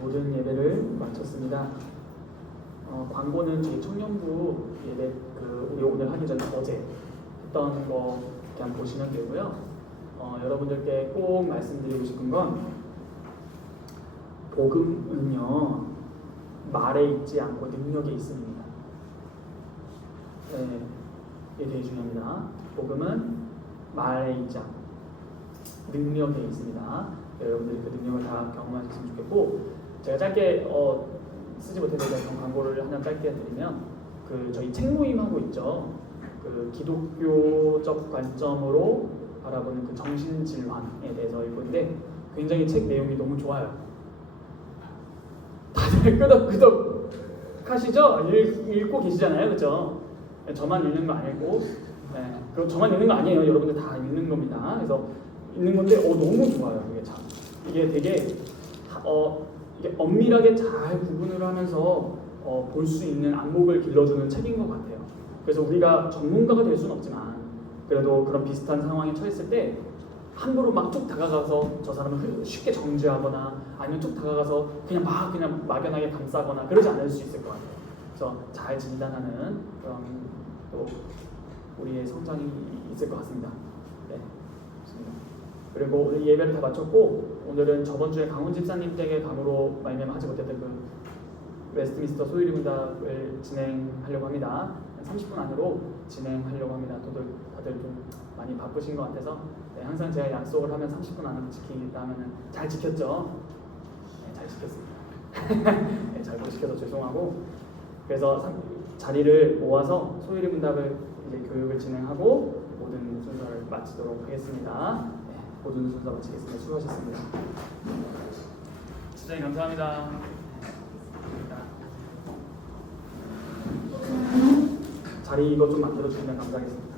모든 예배를 마쳤습니다. 광고는 저희 청년부 예배 우리 오늘 하기 전에 어제 했던 거 그냥 보시면 되고요. 여러분들께 꼭 말씀드리고 싶은 건 복음은요 말에 있지 않고 능력에 있습니다. 네, 이게 되게 중요합니다. 복음은 말에 있지 않고 능력에 있습니다. 여러분들이 그 능력을 다 경험하셨으면 좋겠고, 제가 짧게 쓰지 못해서 그냥 광고를 하나 짧게 드리면 저희 책 모임 하고 있죠. 기독교적 관점으로 바라보는 그 정신질환에 대해서 읽고 있는데 굉장히 책 내용이 너무 좋아요. 다들 끄덕끄덕 하시죠? 읽고 계시잖아요, 그렇죠? 저만 읽는 거 아니고, 네, 그럼 저만 읽는 거 아니에요. 여러분들 다 읽는 겁니다. 그래서 읽는 건데 너무 좋아요. 이게 참 이게 되게 이게 엄밀하게 잘 구분을 하면서 볼 수 있는 안목을 길러주는 책인 것 같아요. 그래서 우리가 전문가가 될 수는 없지만 그래도 그런 비슷한 상황에 처했을 때 함부로 막 쭉 다가가서 저 사람을 쉽게 정죄하거나 아니면 쭉 다가가서 그냥 막연하게 감싸거나 그러지 않을 수 있을 것 같아요. 그래서 잘 진단하는 그런 또 우리의 성장이 있을 것 같습니다. 네, 좋습니다. 그리고 오늘 예배를 다 마쳤고 오늘은 저번 주에 강훈 집사님 댁의 강으로 말미암아 하지 못했던 그 웨스트민스터 소유리 문답을 진행하려고 합니다. 30분 안으로 진행하려고 합니다. 다들 좀 많이 바쁘신 것 같아서 항상 제가 약속을 하면 30분 안으로 지키겠다 하면 잘 지켰죠? 네, 잘 지켰습니다. 네, 잘 못 지켜서 죄송하고 그래서 자리를 모아서 소유리 문답을 이제 교육을 진행하고 모든 순서를 마치도록 하겠습니다. 네, 모든 순서 마치겠습니다. 수고하셨습니다. 시장님 감사합니다. 자리 이것 좀 만들어 주시면 감사하겠습니다.